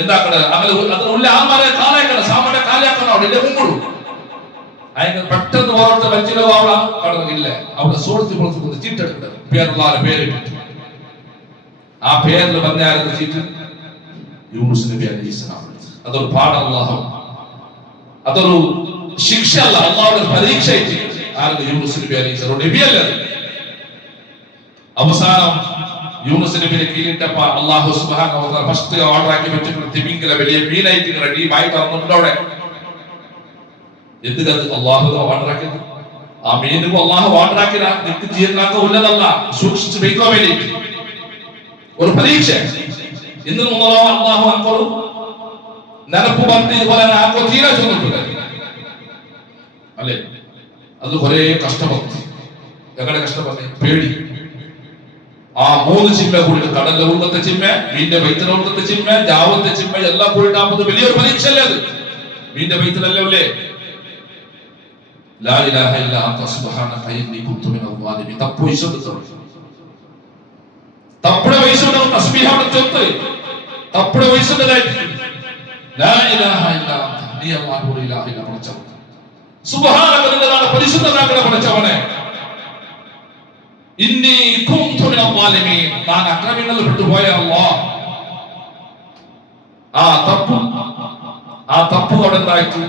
എന്താക്കണ അതിനുള്ള ആൾമാരെ കാലാക്കണം, സാമാന്യ കാലാക്കണം. അവിടെ മുമ്പോടും അതിന് പെട്ടെന്ന് ഓരോരുത്തർ വലിച്ചിലോ അവിടെ കടന്നില്ല. അവിടെ സുഹൃത്തി പുറത്ത് ചീട്ടെടുക്കുന്നത് പേരുള്ള പേരിട്ട് ആ പേരിൽ വന്നായിരുന്നു ചീറ്റ് യൂനുസ് നബി അലൈഹി സ്വലാം. അതൊരു പാഠം അല്ലാഹു, അതൊരു ശിക്ഷ അല്ല, അല്ലാഹുവിന്റെ പരീക്ഷ. ആരുടെ? യൂനുസ് നബി അലൈഹി സ്വലാം നബിയല്ല. അവസാനം യൂനുസ് നബിയെ കീഴിട്ടപ്പ അല്ലാഹു സുബ്ഹാനഹു വ തആല ഫസ്റ്റ് ഓർഡർ ആക്കി വെച്ചിട്ട് തിമിംഗല വലിയ മീനായിട്ട് റെഡി ആയി തന്നിട്ടുണ്ട്. അവിടെ എന്തിനാ അല്ലാഹു ഓർഡർ ആക്കിയത്? ആ മീനും അല്ലാഹു ഓർഡർ ആക്കിയ നിക്ക് ജീവനാക്ക ഉള്ളതല്ല, സൂക്ഷിച്ചു വെക്കാൻ വേണ്ടി ഒരു പരീക്ഷ. ഇന്ന് അല്ലാഹു അക്ബർ നരപ്പ് പറഞ്ഞ് ഇതുപോലെ ആക്കോ തീരെ ചെന്നിട്ടുണ്ട് അല്ലെ? അത് കുറെ കഷ്ടപ്പെട്ടു. എങ്ങനെ കഷ്ടപ്പെട്ടെ? പേടി. ആ 3 ചിമ്മ കൂടി കടലിലെ ഉള്ളത്തെ ചിമ്മ, മീന്റെ വൈത്തിലെ ഉള്ളത്തെ ചിമ്മ, ജാവത്തെ ചിമ്മ എല്ലാം കൂടിയിട്ടാകുന്നത് വലിയൊരു പരീക്ഷ അല്ലേ? അത് മീന്റെ വൈത്തിലല്ലേ ഉള്ളേ? ലാ ഇലാഹ ഇല്ലാ അൻത സുബ്ഹാനക ഇന്നി കുന്തു മിനൽ ളാലിമീൻ. തപ്പു ഇശോദത്തോ തപ്പുടെ വയസ്സുണ്ടോ തസ്ബീഹ് അവിടെ ചൊല്ല്. തപ്പുടെ വയസ്സുണ്ടായിട്ട് ലാ ഇലാഹ ഇല്ലാ അൻത നീ അല്ലാഹു ലാ ഇലാഹ ഇല്ലാ അൻത സുബ്ഹാനക എന്നതാണ് പരിശുദ്ധനാക്കണ പഠിച്ചവനെ. ഇന്നി കുന്തു മിനൽ ളാലിമീൻ ഞാൻ അക്രമികളിൽ പെട്ടുപോയ അല്ലാഹ്. ആ തപ്പു അവിടെ ഉണ്ടായിട്ട്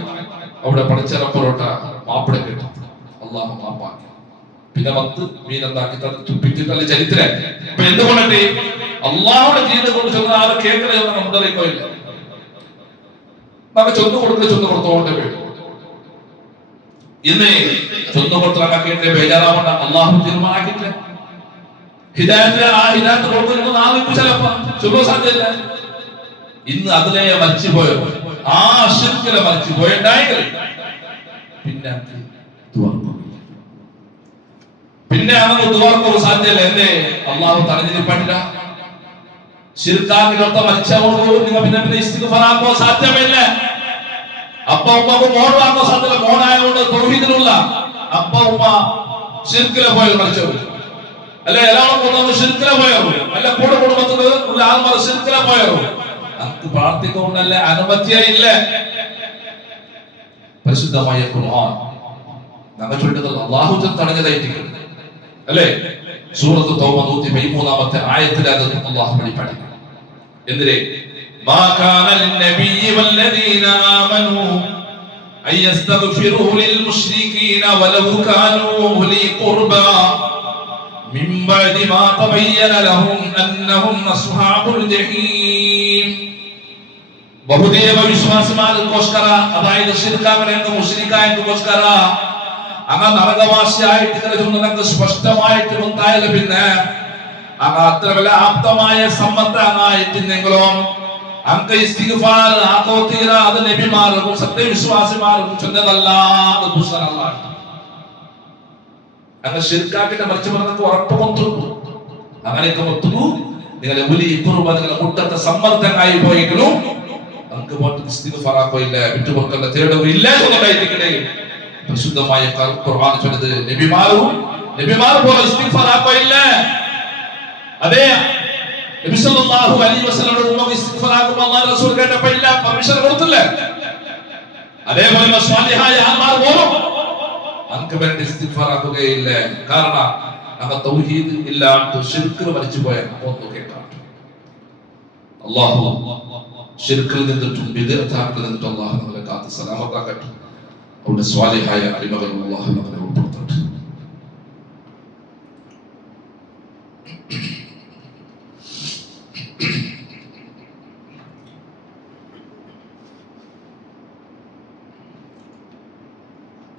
അവിടെ പഠിച്ചറപ്പൊറോട്ട മാപ്പിട കേട്ടു. അല്ലാഹു മാപ്പാക്കി. പിന്നെ മീൻ എന്താക്കി തുപ്പിച്ചിട്ടല്ല ചരിത്രം. അപ്പൊ എന്തുകൊണ്ടേ അള്ളാഹുടെ ജീവിതം കൊണ്ട് ചെന്ന ആളെ കേൾക്കണമെന്ന് നമുക്കറിയില്ല. നമുക്ക് ചൊന്നു കൊടുത്തോണ്ട് വേണം. ഇന്ന് ചൊന്നു കൊടുത്താക്കിയിട്ട് ബേജാറാവണ്ട. അള്ളാഹു തീരുമാനാക്കിയിട്ടില്ല. ഹിദായത്ത് കൊടുക്കുന്നത് നാളെ ചിലപ്പോ ചൊല്ലോ സാധ്യല്ല. ഇന്ന് അതിലെ മരിച്ചുപോയോ, ആ ശിർക്കിലെ മരിച്ചുപോയുണ്ടായെങ്കിൽ പിന്നെ അവന് ദുആർക്കോ സാധ്യല്ല. എന്തേ? അള്ളാഹു തടഞ്ഞിരിപ്പറ്റില്ല. ശിർക്കാക്കിനൊത്ത മരിച്ചവോട് നിങ്ങൾ പിന്നെ ഇസ്തിഗ്ഫാർ ആക്കോ സാധ്യമല്ല. അപ്പ ഉമ്മക്ക് മോണാക്കോ സാധ്യല്ല. മോണായതുകൊണ്ട് തൗഹീദിലുള്ള അപ്പ ഉമ്മ ശിർക്കിലെ പോയത് മരിച്ചവർ അല്ലെ? എല്ലാവരും കൊന്നു ശിർക്കിലെ പോയോ അല്ല? കൂടെ കുടുംബത്തിൽ ഉള്ള ആൾമാർ ശിർക്കിലെ പോയോ? നമുക്ക് പ്രാർത്ഥിക്കൊണ്ടല്ല അനുമതിയായില്ല. പരിശുദ്ധമായ ഖുർആൻ ഞങ്ങൾ ചൊല്ലുന്നത് അള്ളാഹു തടഞ്ഞതായിരിക്കും അല്ലേ? സൂറത്ത് തൗബ 113 ആയത്തിൽ അത് അള്ളാഹു പഠിപ്പിക്കും. എന്തിനെ? മാ കാന ലിന്നബിയ്യി വല്ലദീന ആമനൂ അൻ യസ്തഗ്ഫിറൂ ലിൽ മുശ്രികീന വലൗ കാനൂ ഉലീ ഖുർബാ മിൻ ബഅദി മാ തബയ്യന ലഹും അന്നഹും അസ്ഹാബുൽ ജഹീം. ಬಹುದೇವ ವಿಶ್ವಾಸಮಾದಕ್ಕೋಸ್ಕರ, അതായത് ശിർക്കാകനെന്ന് മുശ്രിക്കായതുകൊസ്കര അങ്ങ് നരകവാസിയായിട്ട് നമുക്ക് സ്പഷ്ടമായിട്ട് മുത്തായാലും പിന്നെ അങ്ങ് അത്ര വല്ല ആപ്തമായ സമ്മത അങ്ങായിട്ടില്ലെങ്കിലും അങ്ങ് ഇസ്തിഗ്ഫാർ ആക്കോ തീര അത് നബിമാർക്കും സത്യവിശ്വാസിമാർക്കും ചൊന്നതല്ല. അങ്ങ് ശിർക്കാക്കിന്റെ മറിച്ച് പറഞ്ഞക്ക് ഉറപ്പ് കൊണ്ടുള്ളൂ. അങ്ങനെയൊക്കെ ഒത്തുന്നു നിങ്ങളെ ഉലി കുറുബ നിങ്ങളെ മുട്ടത്തെ സമ്മർദ്ദമായി പോയെങ്കിലും നമുക്ക് ഇസ്തിഗ്ഫാർ ആക്കോയില്ല, വിട്ടുകൊടുക്കേണ്ട തേടവും ഇല്ല എന്നുണ്ടായിരിക്കണേ. പരിശുദ്ധമായ ഖുർആൻ ചൊല്ലുന്നത് നബിമാർ പോലെ ഇസ്തിഗ്ഫാർ ആക്കോയില്ല. അതെ നബി സല്ലല്ലാഹു അലൈഹി വസല്ലമയുടെ ഉമ്മക്ക് ഇസ്തിഗ്ഫാർ ആക്കുമ്പോൾ അല്ലാഹു റസൂൽ കേട്ടപ്പോൾ ഇല്ല, പെർമിഷൻ കൊടുത്തില്ല. അതേപോലെ സ്വാലിഹായ ആൾമാർ പോലും നമുക്ക് വേണ്ടി ഇസ്തിഗ്ഫാർ ആക്കുകയില്ല. കാരണം നമ്മൾ തൗഹീദ് ഇല്ലാണ്ട് ശിർക്കിൽ വലിച്ചു പോയാൽ ഒന്നും കേൾക്കാം. അല്ലാഹു ശിർക്കിൽ നിന്നിട്ടും ബിദ്അത്തിൽ നിന്നിട്ടും അല്ലാഹു നമ്മളെ കാത്ത് സലാമത്താക്കട്ടെ. അവിടെ സ്വാലിഹായ അടിമകൾ അല്ലാഹു നമ്മളെ ഉൾപ്പെടുത്തട്ടെ.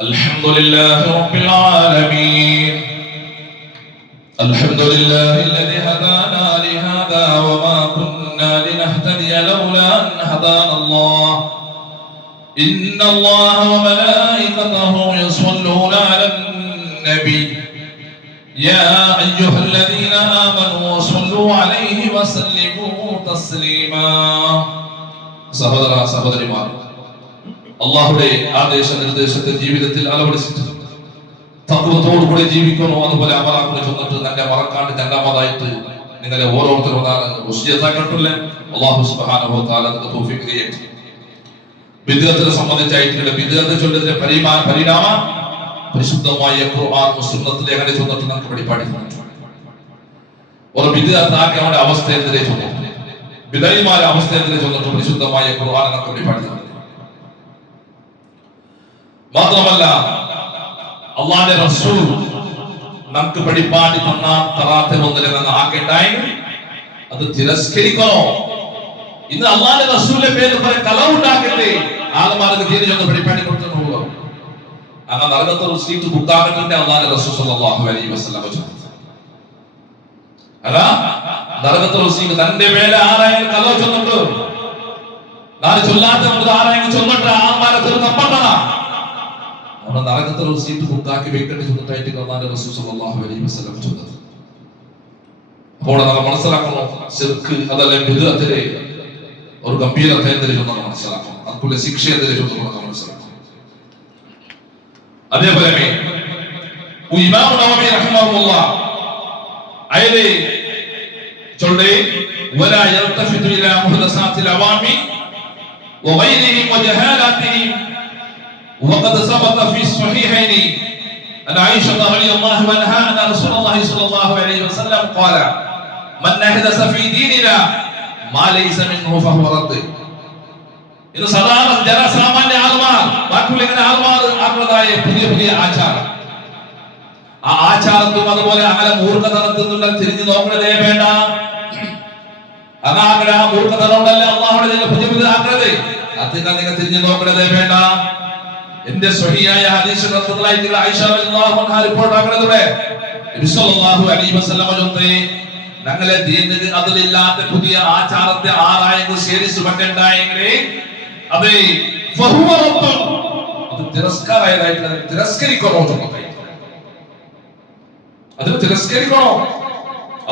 അൽഹംദുലില്ലാഹി റബ്ബിൽ ആലമീൻ. അൽഹംദുലില്ലാഹി الذي هدانا لهذا وما كنا لنهتدي لولا أن هدانا الله. إن الله وملائكته يصلون على النبي يا أيها الذين آمنوا صلوا عليه وسلموا تسليما. സഹോദരന്മാർ, അല്ലാഹുവിന്റെ ആദേശ നിർദ്ദേശത്തെ ജീവിതത്തിൽ അലവടിച്ചിട്ട് തഖ്വത്തോടുകൂടി ജീവിക്കുന്നു. അതുപോലെ അമറാക്കുനെ ചൊന്നിട്ട് തന്നെ മറക്കാണ്ട് രണ്ടാമതായിട്ട് നിങ്ങളെ ഓരോരുത്തരും വസിയത്താക്കട്ടില്ല. അല്ലാഹു സുബ്ഹാനഹു വ തആല നമുക്ക് തൗഫീഖ് ചെയ്യട്ടെ. ബിദ്അത്തിനെ സംബന്ധിച്ചായിട്ടുള്ള ബിദ്അത്ത് ചൊല്ലുന്നതിന്റെ പരിണാമം പരിശുദ്ധമായ ഖുർആൻ സുന്നത്തിലെ അങ്ങനെ ചൊന്നിട്ട് നമുക്ക് പഠിപ്പാടിക്കുന്നു. ഒരു ബിദ്അത്താക്കി അവന്റെ അവസ്ഥ എന്തിനെ ചൊന്നിട്ട് ബിദഈമാരുടെ അവസ്ഥ എന്തിനെ ചൊന്നിട്ട് പരിശുദ്ധമായ ഖുർആൻ നമുക്ക് പഠിപ്പാടിക്കുന്നു. മാത്രമല്ല അല്ലാഹുവിന്റെ റസൂൽ നമുക്ക് പഠിപ്പാടി തന്ന തറാത്തിൽ ഒന്നിനെ നമ്മൾ ആക്കേണ്ടായി അത് തിരസ്കരിക്കണോ? ഇന്ന് അല്ലാഹുവിന്റെ റസൂലിന്റെ പേരിൽ കുറെ കളവുണ്ടാക്കട്ടെ ആൾമാർക്ക് തീരെ ഒന്ന് പഠിപ്പാടി കൊടുത്തുള്ളൂ. അങ്ങനെ നരകത്തൊരു സീറ്റ് ബുക്കാകത്തിന്റെ അല്ലാഹുവിന്റെ റസൂൽ സല്ലല്ലാഹു അലൈഹി വസല്ലം പറഞ്ഞു. അല്ല നരകത്തൊരു സീറ്റ് തന്റെ മേലെ ആരായാലും കളവ് ചൊന്നിട്ട് നാല് ചൊല്ലാത്ത ആരായാലും ചൊന്നിട്ട് ആൾമാരെ തപ്പട്ടണ അവിടെ നരകത്തൊരു സീറ്റ് ബുക്കാക്കി വെക്കേണ്ടി ചൊന്നിട്ടായിട്ട് അല്ലാഹുവിന്റെ റസൂൽ സല്ലല്ലാഹു അലൈഹി വസല്ലം ചൊന്നത്. അപ്പോൾ നമ്മൾ മനസ്സിലാക്കണം ശിർക്ക് അതല്ല ബിദ്അത്തിലെ ഒരു ഗംഭീരത എന്തിനും നമ്മൾ മനസ്സിലാക്കണം. അതുപോലെ ശിക്ഷ എന്തിനും നമ്മൾ മനസ്സിലാക്കണം. അതേപോലെ ഇമാം നവവി റഹിമഹുല്ലാഹ് അയലെ ചൊല്ലേ വലാ യൽതഫിതു ഇലാ മുഹദസാത്തിൽ അവാമി വഗൈരിഹിം വജഹാലാതിഹിം وقد ثبت في الصحيحين أن عائشة رضي الله عنها أن رسول الله صلى الله عليه وسلم قال من أحدث في ديننا ما ليس منه فهو رد. ഇത് സാധാരണ ജനസാമാന്യ ആൾമാർ ബാക്കിയുള്ള ഇങ്ങനെ ആൾമാർ ആക്കുന്നതായ പുതിയ പുതിയ ആചാരം, ആ ആചാരത്തും അതുപോലെ അങ്ങനെ മൂർഖതനത്തിനുള്ള തിരിഞ്ഞു നോക്കണതേ വേണ്ട. അങ്ങനെ ആ മൂർഖതനോടല്ല അള്ളാഹുടെ പുതിയ പുതിയ ആക്കുന്നത്, അതിന് നിങ്ങൾ തിരിഞ്ഞു നോക്കണതേ വേണ്ട. എന്റെ സ്വഹിയായ ഹദീസ് ഗ്രന്ഥത്തിലായിട്ട് ആയിഷ റളിയല്ലാഹു അൻഹ റിപ്പോർട്ട് ആക്കുന്നതോടെ നബി സല്ലല്ലാഹു അലൈഹി വസല്ലം പറഞ്ഞേ ഞങ്ങളെ ദീനിൽ അതിലില്ലാത്ത പുതിയ ആചാരത്തെ ആരായെങ്കിലും ശേരിച്ചു പറ്റണ്ടായെങ്കിൽ അത് തിരസ്കാരായതായിട്ട് തിരസ്കരിക്കണോ? അതിന് തിരസ്കരിക്കണോ?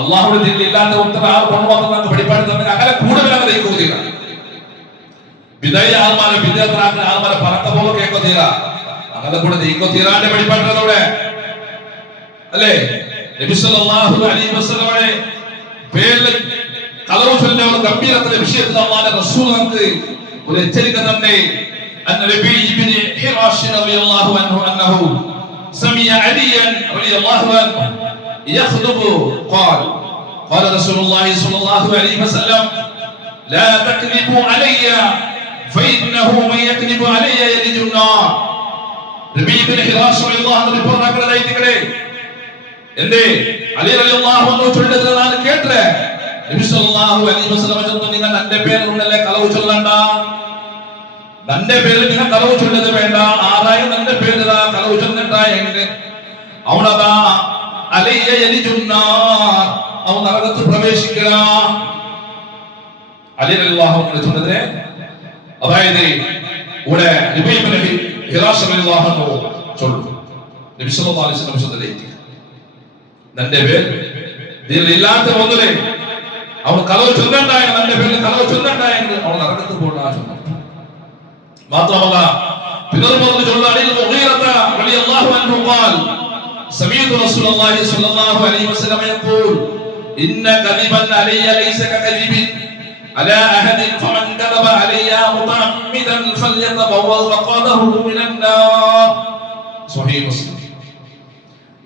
അള്ളാഹുടെ ദീനിൽ ഇല്ലാത്ത ഉത്തരം ആർ കൊണ്ടുവന്ന് നമുക്ക് പഠിപ്പാടി തന്നെ അങ്ങനെ കൂടുതൽ അങ്ങനെ തീരാ വിദയ ആൾമാരെ വിദ്യാർത്ഥി ആൾമാരെ പറക്ക പോലെ കേൾക്കോ തീരാ അങ്ങനെ കൂടെ നീക്കോ തീരാന്റെ പഠിപ്പാട്ടതോടെ അല്ലേ? നബി സല്ലല്ലാഹു അലൈഹി വസല്ലമയുടെ പേരിൽ കളവ് ചൊല്ലിയ ഒരു ഗംഭീരത്തിന്റെ വിഷയത്തിൽ അല്ലാഹുവിന്റെ റസൂൽ നമുക്ക് ഒരു എച്ചരിക്ക തന്നെ. നബി ഇബ്നു ഹിറാഷ് റളിയല്ലാഹു അൻഹു سمع عليا رضي الله عنه يخطب قال رسول الله صلى الله عليه وسلم لا تكذبوا علي فإنه من يكذب علي يلج النار. റബീ ഇബ്നു ഹിറാസ് റളിയല്ലാഹു അൻഹു റിപ്പോർട്ട് ആക്കുന്നതായിട്ടില്ലേ എന്തേ അലി റളിയല്ലാഹു അൻഹു ചൊല്ലുന്നത് ഞാൻ കേട്ടേ നബി സല്ലല്ലാഹു അലൈഹി വസല്ലം പറഞ്ഞു നിങ്ങൾ എൻ്റെ പേരിലല്ലേ കളവ് ചൊല്ലണ്ട, തന്റെ പേരിൽ നിങ്ങൾ കളവ് ചൊല്ലത് വേണ്ട, ആരായും തന്റെ പേരിൽ കളവ് ചൊല്ലിട്ടായെങ്കിൽ അവനതാ അലയ്യ യലിജുന്നാർ, അവൻ നരകത്തിൽ പ്രവേശിക്കുക. അലി റളിയല്ലാഹു അൻഹു ചൊല്ലുന്നത് അതായത് ഇവിടെ റബീ ഇബ്നു ഹിറാസ് റളിയല്ലാഹു അൻഹു ചൊല്ലുന്നു നബി സല്ലല്ലാഹു അലൈഹി വസല്ലം ചൊല്ലുന്നത് തന്റെ പേര് ഇതിലില്ലാത്ത ഒന്നിലെ അവൻ കളവ് ചൊല്ലണ്ടായ, തന്റെ പേരിൽ കളവ് ചൊല്ലണ്ടായെങ്കിൽ അവൻ നരകത്തിൽ പോകണ്ട ചൊല്ലും. മാത്രമല്ല പിന്നീട് ചൊല്ലാനിൽ മുഗീറത റളിയല്ലാഹു അൻഹു ഖാൽ സമീഅതു റസൂലുള്ളാഹി സ്വല്ലല്ലാഹു അലൈഹി വസല്ലം യഖൂൽ ഇന്ന കദിബൻ അലയ്യ ലൈസ കകദിബിൻ അലാ അഹദിൻ ഫമൻ കദബ അലയ്യ മുതഅമ്മിദൻ ഫൽയതബവ്വ മഖഅദഹു മിനൻ നാർ. സ്വഹീഹ് മുസ്ലിം.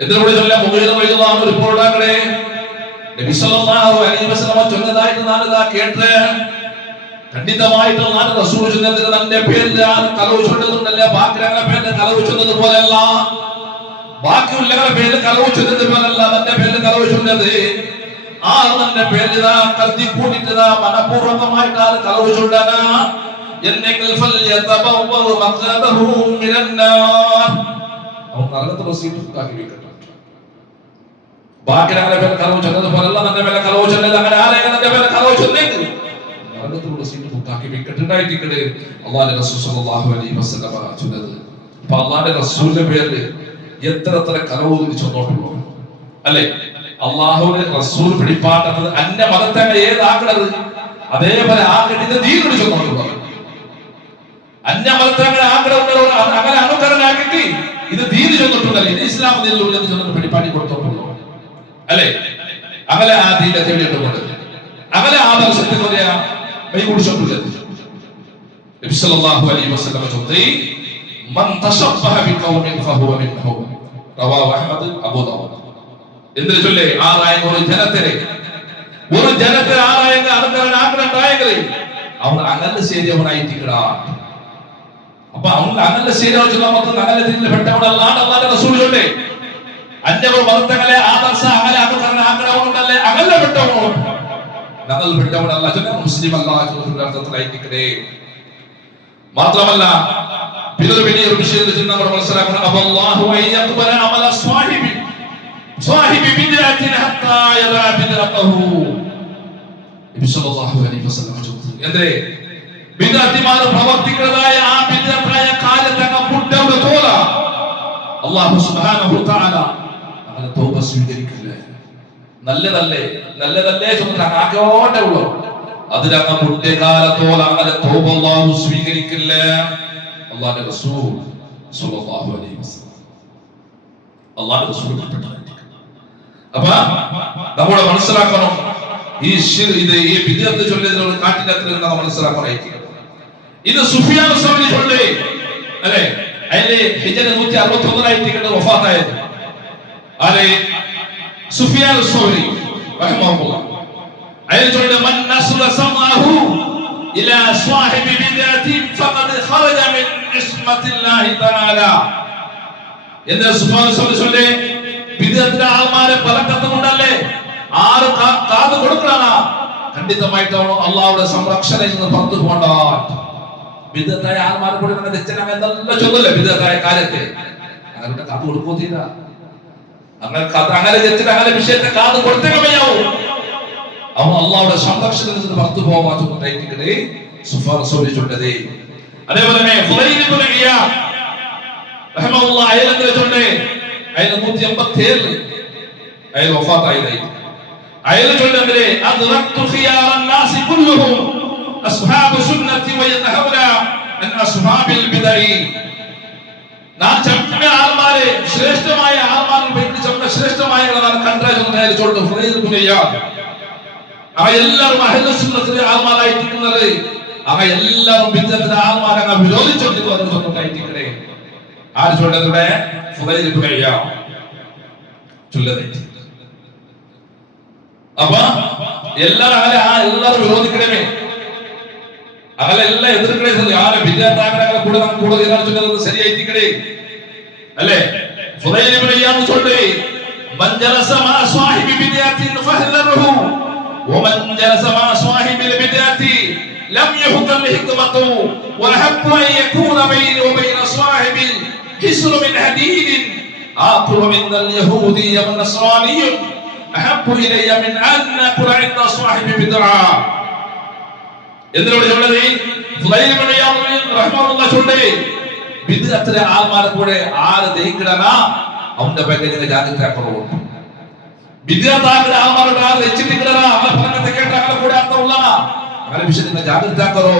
ഇതിലൂടെ ചൊല്ല മുഗീറ റളിയല്ലാഹു അൻഹു റിപ്പോർട്ട് ആക്കണേ നബി സല്ലല്ലാഹു അലൈഹി വസല്ലം ചൊല്ലതായിട്ട് നാളെ കേട്ടേ ഖണ്ഡിതമായിട്ട് നാല് റസൂൽ ചൊല്ലുന്നത് തന്റെ പേരിൽ കളവ് ചൊല്ലുന്നുണ്ടല്ല, ബാക്കിയുള്ള പേരിൽ കളവ് ചൊല്ലുന്നത് പോലെയല്ല, ബാക്കിയുള്ളവരുടെ പേരിൽ കളവ് ചൊല്ലുന്നത് പോലെയല്ല, തന്റെ പേരിൽ കളവ് ചൊല്ലുന്നത് ആ തന്റെ പേരിൽ കരുതി കൂട്ടിട്ട് മനഃപൂർവകമായിട്ട് കളവ് ചൊല്ലാനാ എന്നെങ്കിൽ അവൻ നരകത്തിൽ സീറ്റാക്കി വെക്കട്ടെ. ബാക്കിയുള്ള പേരിൽ കളവ് ചൊല്ലുന്നത് പോലെയല്ല, തന്റെ പേരിൽ കളവ് ചൊല്ലുന്നത്. അങ്ങനെ ആരെങ്കിലും തന്റെ പേരിൽ കളവ് ചൊല്ലേങ്കിൽ നരകത്തിലുള്ള സീറ്റ് പുത്താക്കി വെക്കട്ടുണ്ടായിട്ടിക്കട്ടെ. അല്ലാഹുവിന്റെ റസൂൽ സല്ലല്ലാഹു അലൈഹി വസല്ലം ചൊല്ലുന്നത്. അപ്പൊ അല്ലാഹുവിന്റെ റസൂലിന്റെ പേരിൽ എത്ര കളവ് ചൊന്നോട്ടുള്ളൂ അല്ലെ? അല്ലാഹുവിന്റെ റസൂൽ പിടിപ്പാട്ടുന്നത് അന്യ മതത്തെ ഏതാക്കണത് അതേപോലെ ആകട്ടിന്റെ ദീനോട് ചൊന്നോട്ടുള്ളൂ. അന്യ മതത്തെ അങ്ങനെ അനുകരണാക്കിട്ട് ഇത് ദീന് ചൊന്നിട്ടുണ്ടല്ലേ, ഇത് ഇസ്ലാം ദീനിലുള്ള ചൊന്നിട്ട് പിടിപ്പാടി കൊടുത്തോട്ടുള്ളൂ അല്ലെ? അങ്ങനെ ആ ദീനെ തേടിയിട്ടുണ്ട്, അങ്ങനെ ആദർശത്തെ പറയാ കൈകുടിച്ചിട്ടുള്ളത്. നബി സല്ലല്ലാഹു അലൈഹി വസല്ലം ചൊല്ലി മൻ തശബ്ബഹ ബിഖൗമിൻ ഫഹുവ മിൻഹും റവാഹു അഹ്മദ് അബൂ ദാവൂദ്. എന്തിനു ചൊല്ലേ ആരായ ഒരു ജനത്തെ ആരായ അനുകരണാക്കണ്ടായെങ്കിൽ അവൻ അങ്ങനെ ശരിയവനായിട്ടിക്കടാ. അപ്പൊ അവൻ അങ്ങനെ ശരിയാവും ചൊല്ലാൻ മാത്രം അങ്ങനെ ഇതിൽ പെട്ടവനല്ലാണ്ട് അല്ലാതെ റസൂൽ ചൊല്ലേ അന്യവർ മതങ്ങളെ ആദർശ അങ്ങനെ അനുകരണാക്കണവനുണ്ടല്ലേ അങ്ങനെ പെട്ടവനോ ഞങ്ങൾ പെട്ടവനല്ല ചൊല്ല മുസ്ലിം അല്ലാഹുവിന്റെ. മാത്രമല്ല പിന്നൊരു വലിയൊരു വിഷയത്തിൽ നമ്മൾ മനസ്സിലാക്കണം അല്ലാഹു അയ്യഖ്ബല അമല സ്വാഹിബി ബിദ്അത്തിൻ ഹത്താ യദാ ബിദ്അതഹു. നബി സല്ലല്ലാഹു അലൈഹി വസല്ലം എന്തേ ബിദ്അത്തിമാർ പ്രവർത്തിക്കുന്നതായ ആ ബിദ്അത്തായ കാലത്തങ്ങ പുട്ടവിടെ തോല അല്ലാഹു സുബ്ഹാനഹു വ തആല അങ്ങനെ തൗബ സ്വീകരിക്കില്ല. നല്ലതല്ലേ ആകോട്ടെ ഉള്ളൂ, അതിലങ്ങ് കുട്ടിക്കാലത്തോളം അങ്ങനെ തൗബ അല്ലാഹു സ്വീകരിക്കില്ല. അല്ലാഹുവിന്റെ റസൂൽ സ്വല്ലല്ലാഹു അലൈഹി വസല്ലം അല്ലാഹുവിന്റെ റസൂൽ. അപ്പൊ നമ്മൾ മനസ്സിലാക്കണം ഈ ബിദ്അത്ത് ചൊല്ലുന്നതിനോട് കാട്ടിനകത്ത് നമ്മൾ മനസ്സിലാക്കണം. ഇത് സുഫിയാൻ സൗരി ചൊല്ലേ അല്ലെ, അതിന്റെ ഹിജ്റ 161 വഫാത്തായത് അല്ലെ സുഫിയാൻ സൗരി റഹിമഹുല്ലാഹ്. അയാൾ ചൊല്ലുന്ന മൻ നസ്ല സമഅഹു ഇലാ സ്വാഹിബി ബിദ്അത്തി ഫഖദ് ഖറജ മിൻ ഇസ്മത്തില്ലാഹി തആല. എന്താ സുഫിയാൻ സൗരി ചൊല്ലേ ബിദ്അത്തിന്റെ ആൾമാരെ ബറക്കത്ത് കൊണ്ടല്ലേ ആര് കാത് കൊടുക്കണ ഖണ്ഡിതമായിട്ട് അല്ലാഹുവിന്റെ സംരക്ഷണയിൽ നിന്ന് പുറത്തു പോകണ്ട. ബിദ്അത്തായ ആൾമാരെ കൂടെ അങ്ങനെ എന്തെല്ലാം ചൊല്ലല്ലേ ബിദ്അത്തായ കാര്യത്തെ അങ്ങനെ കാത് കൊടുക്കോത്തില്ല. അങ്ങനെ തെറ്റിട്ട് അങ്ങനെ വിഷയത്തെ കാത് കൊടുത്തേക്കമയ്യാവൂ. അവൻ അല്ലാഹുവിന്റെ സംരക്ഷണത്തിൽ നിന്ന് പുറത്തു പോകാതെ സുഫിയാൻ സൗരി ചൊല്ലതേ. അതേപോലെ തന്നെ ഖുറൈബ് ഇബ്നു ഇയാദ് റഹിമഹുല്ലാഹ് അയാളെ ചൊല്ലേ അയാൾ 187 അയാൾ വഫാത്തായി. അയാൾ ചൊല്ലുന്നത് അദ്റക്തു ഖിയാറൻ നാസി കുല്ലുഹും അസ്ഹാബു സുന്നത്തി വയനഹൗന അൻ അസ്ഹാബിൽ ബിദഈ. നാം ചമ്മ ആൾമാരെ ശ്രേഷ്ഠമായ ആൾമാരിൽ പെട്ട് ചമ്മ ശ്രേഷ്ഠമായ കണ്ടാൽ ചൊല്ലുന്നു ഖുറൈബ് ഇബ്നു ഇയാദ്. ആ എല്ലാവരും അഹ്ലു സുന്നത്തിലെ ആൾമാരായിരിക്കുന്നത്, ആ എല്ലാവരും ബിദ്അത്തിന്റെ ആൾമാരെ വിരോധിച്ചുകൊണ്ടിരിക്കുന്നത്. ആര് ചൊല്ലതൂടെ? ഫുദൈൽ ഇബ്നു ഇയാദ് ചൊല്ലതേ. അപ്പൊ എല്ലാരും വിരോധിക്കണമേ, അകലെല്ലാം എതിർക്കണേ. ആരെ വിദ്യാർത്ഥികളെ കൂടെ നമുക്ക് കൂടുതൽ ചൊല്ലുന്നത് ശരിയായിരിക്കണേ അല്ലേ? ഫുദൈൽ ഇബ്നു ഇയാദ് ചൊല്ലേ, മൻ ജലസ മാ സ്വാഹിബി ബിദ്അത്തിൻ ഫഹ്ദറഹു വമൻ ജലസ മാ സ്വാഹിബിൽ ബിദ്അത്തി ലം യഹ്ദൽ ഹിക്മതു വഹബ്ബു അൻ യകൂന ബൈന വബൈന സ്വാഹിബിൽ ഹിസ്റു മിൻ ഹദീദ് ആഖറ മിൻ അൽ യഹൂദി വൻ നസ്റാനി അഹബ്ബു ഇലയ്യ മിൻ അൻ അകുല ഇൻദ സ്വാഹിബി ബിദ്അ. എന്തിനോട് ചൊല്ലത്? ഫുദൈൽ ഇബ്നു ഇയാദ് റഹ്മത്തുള്ളാഹി ചൊല്ലേ, ബിദ്അത്തിലെ ആൾമാരെ കൂടെ ആര് ദഹിക്കണനാ അവന്റെ പേരിൽ ജാഗ്രതക്കുറവുണ്ട്. ബിദ്അത്താക്കിലെ ആൾമാരുടെ ആര് രക്ഷിക്കണനാ അവരെ പറഞ്ഞത്തെ കേട്ട അങ്ങനെ കൂടെ അർത്ഥമുള്ളനാ അങ്ങനെ വിഷയത്തിന്റെ ജാഗ്രതക്കുറോ.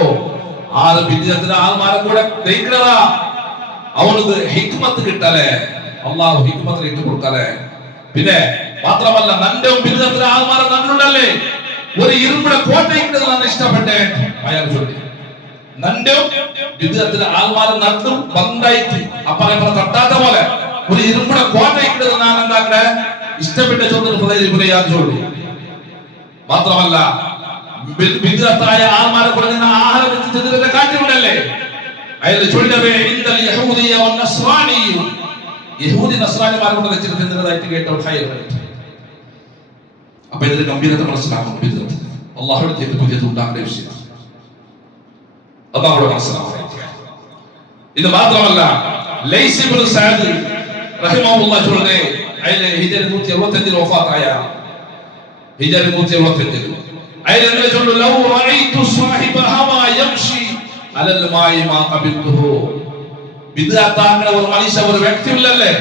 ആര് ബിദ്അത്തിലെ ആൾമാരെ കൂടെ ദഹിക്കണനാ അവനത് ഹിക്മത്ത് കിട്ടലേ, അള്ളാഹു ഹിക്മത്ത് ഇട്ട് കൊടുക്കലേ. പിന്നെ മാത്രമല്ല നന്റവും ബിദ്അത്തിലെ ആൾമാരെ നന്നുണ്ടല്ലേ, ഒരു ഇരുമ്പുടെ കോട്ടയിട്ടത് ഞാൻ ഇഷ്ടപ്പെട്ടേ അയാൾ ചൊല്ലി. നന്റും ബിദ്അത്തിലെ ആൾമാരെ നട്ടും ബന്ധായിട്ട് അപ്പറപ്പുറം തട്ടാത്ത പോലെ ഒരു ഇരുമ്പുടെ കോട്ടയിട്ടത് ഞാൻ എന്താക്കണേ ഇഷ്ടപ്പെട്ട ചൊല്ലുന്ന ഫുദൈൽ ഇബ്നു ഇയാദ് ചൊല്ലി. മാത്രമല്ല ബിദ്അത്തായ ആൾമാരെ കൂടെ നിന്ന് ആഹാരം വെച്ചിട്ട് കാറ്റുണ്ടല്ലേ അയാൾ ചൊല്ലവേ ഇൻദൽ യഹൂദിയ വൻ നസ്റാനി, യഹൂദി നസ്രാനിമാരെ കൊണ്ട് വെച്ചിട്ട് തിന്നതായിട്ട് കേട്ടോ ഖൈറായിട്ട്. അപ്പൊ ഇതിന്റെ ഗംഭീരത മനസ്സിലാക്കണം. ബിദ്അത്ത് അല്ലാഹുവിന്റെ ചെയ്ത പുതിയത് ഉണ്ടാക്കേണ്ട വിഷയം അല്ലാഹുവിടെ മനസ്സിലാക്കണം. ഇത് മാത്രമല്ല ലൈസ് ഇബ്നു സഅദ് റഹിമഹുല്ലാഹ് ചൊല്ലുന്നേ, അയാളെ ഹിജ്റ 165 വഫാത്തായ ഹിജ്റ 165 അയാൾ എങ്ങനെ ചൊല്ലു, ലൗ റഅയ്തു സാഹിബ ഹവാ യംശി അലൽ മായി മാ ഖബിൽതുഹു. ബിദ്അത്താക്കുന്ന ഒരു മനുഷ്യ ഒരു വ്യക്തി ഇല്ലല്ലേ,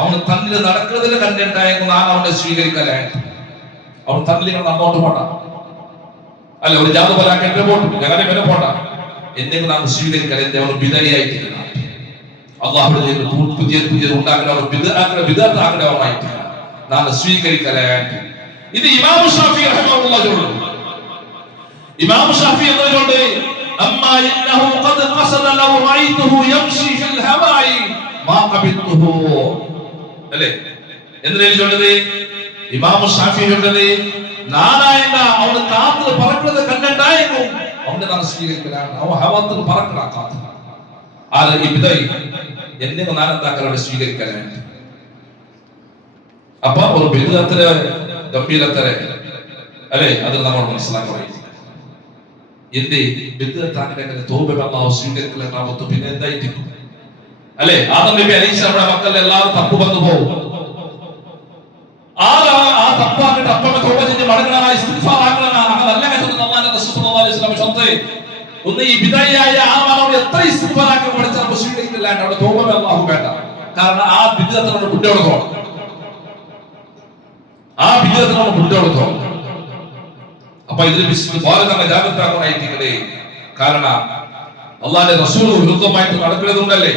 അവൻ തന്നിൽ നടക്കുന്നതിൽ കണ്ടിട്ടായെങ്കിൽ ഞാൻ അവനെ സ്വീകരിക്കലേ. അവൻ തന്നിൽ അങ്ങോട്ട് പോട്ട അല്ല, ഒരു ജാത പോലെ കെട്ട് പോട്ടു ഞങ്ങളുടെ വില പോട്ട എന്തെങ്കിലും നാം സ്വീകരിക്കൽ. എന്റെ അവർ ബിദഅയായിട്ടില്ല. അല്ലാഹുവിന്റെ പുതിയ പുതിയ ഉണ്ടാക്കുന്ന ബിദ്അത്താക്കുന്നവരായിട്ട് നാം സ്വീകരിക്കലേ. ഇത് ഇമാം ഷാഫി റഹിമഹുല്ലാഹ് ചൊല്ലുന്നു. ഇമാം ഷാഫി എന്നതുകൊണ്ട് അമ്മാ ഇന്നഹു ഖദ് ഖസദ ലൗ റഅയ്തുഹു യംശി ഫിൽ ഹവായി മാ ഖബിൽതുഹു അല്ലേ എന്നതിൽ ചൊല്ലുന്നത് ഇമാം ഷാഫി ചൊല്ലുന്നത്, നാനായണ്ട അവന് കാത്തിൽ പറക്കുന്നത് കണ്ടിട്ടായിരുന്നു അവന്റെ നാം സ്വീകരിക്കലാണ്. അവൻ ഹവാത്തിൽ പറക്കണ കാത്ത് ആര് ഈ ബിദഅ എന്നെ നാനെന്താക്കലോടെ സ്വീകരിക്കലാണ്. അപ്പൊ ഒരു ബിദ്അത്തിലെ ഗംഭീരത്തരെ അല്ലേ അത് നമ്മൾ മനസ്സിലാക്കണം. എന്റെ ബിദ്അത്താക്കിനെ തൗബ അല്ലാഹു സ്വീകരിക്കലാമത്തു പിന്നെ എന്തായിരിക്കും അല്ലേ? ആദം നബി അലൈഹിസ്സലാമിന്റെ മക്കൾ എല്ലാവരും തപ്പ് വന്നു പോകും. ആ തപ്പാക്കിട്ട് അപ്പനെ തൗബ ചെയ്ത് മടങ്ങണ ഇസ്തിഗ്ഫാർ ആക്കണ അതല്ല കേട്ടോ അല്ലാഹുവിന്റെ റസൂൽ സല്ലല്ലാഹു അലൈഹി വസല്ലം ചൊല്ലുന്നത്. ഒന്ന് ഈ ബിദഅയായ ആളോട് എത്ര ഇസ്തിഗ്ഫാർ ആക്കി പഠിച്ചാൽ നമുക്ക് സ്വീകരിക്കില്ല. അവിടെ തൗബ അല്ലാഹു വേണ്ട. കാരണം ആ ബിദ്അത്തിനോട് വിട്ടുകൊടുക്കണം. ആ ബിദ്അത്തിനോട് വിട്ടുകൊടുക്കണം. അപ്പൊ ഇതിൽ വളരെ ജാഗ്രതായിരിക്കണേ. കാരണം അള്ളാഹുവിന്റെ റസൂൽ വിരുദ്ധമായിട്ട് നടക്കുന്നതുകൊണ്ടല്ലേ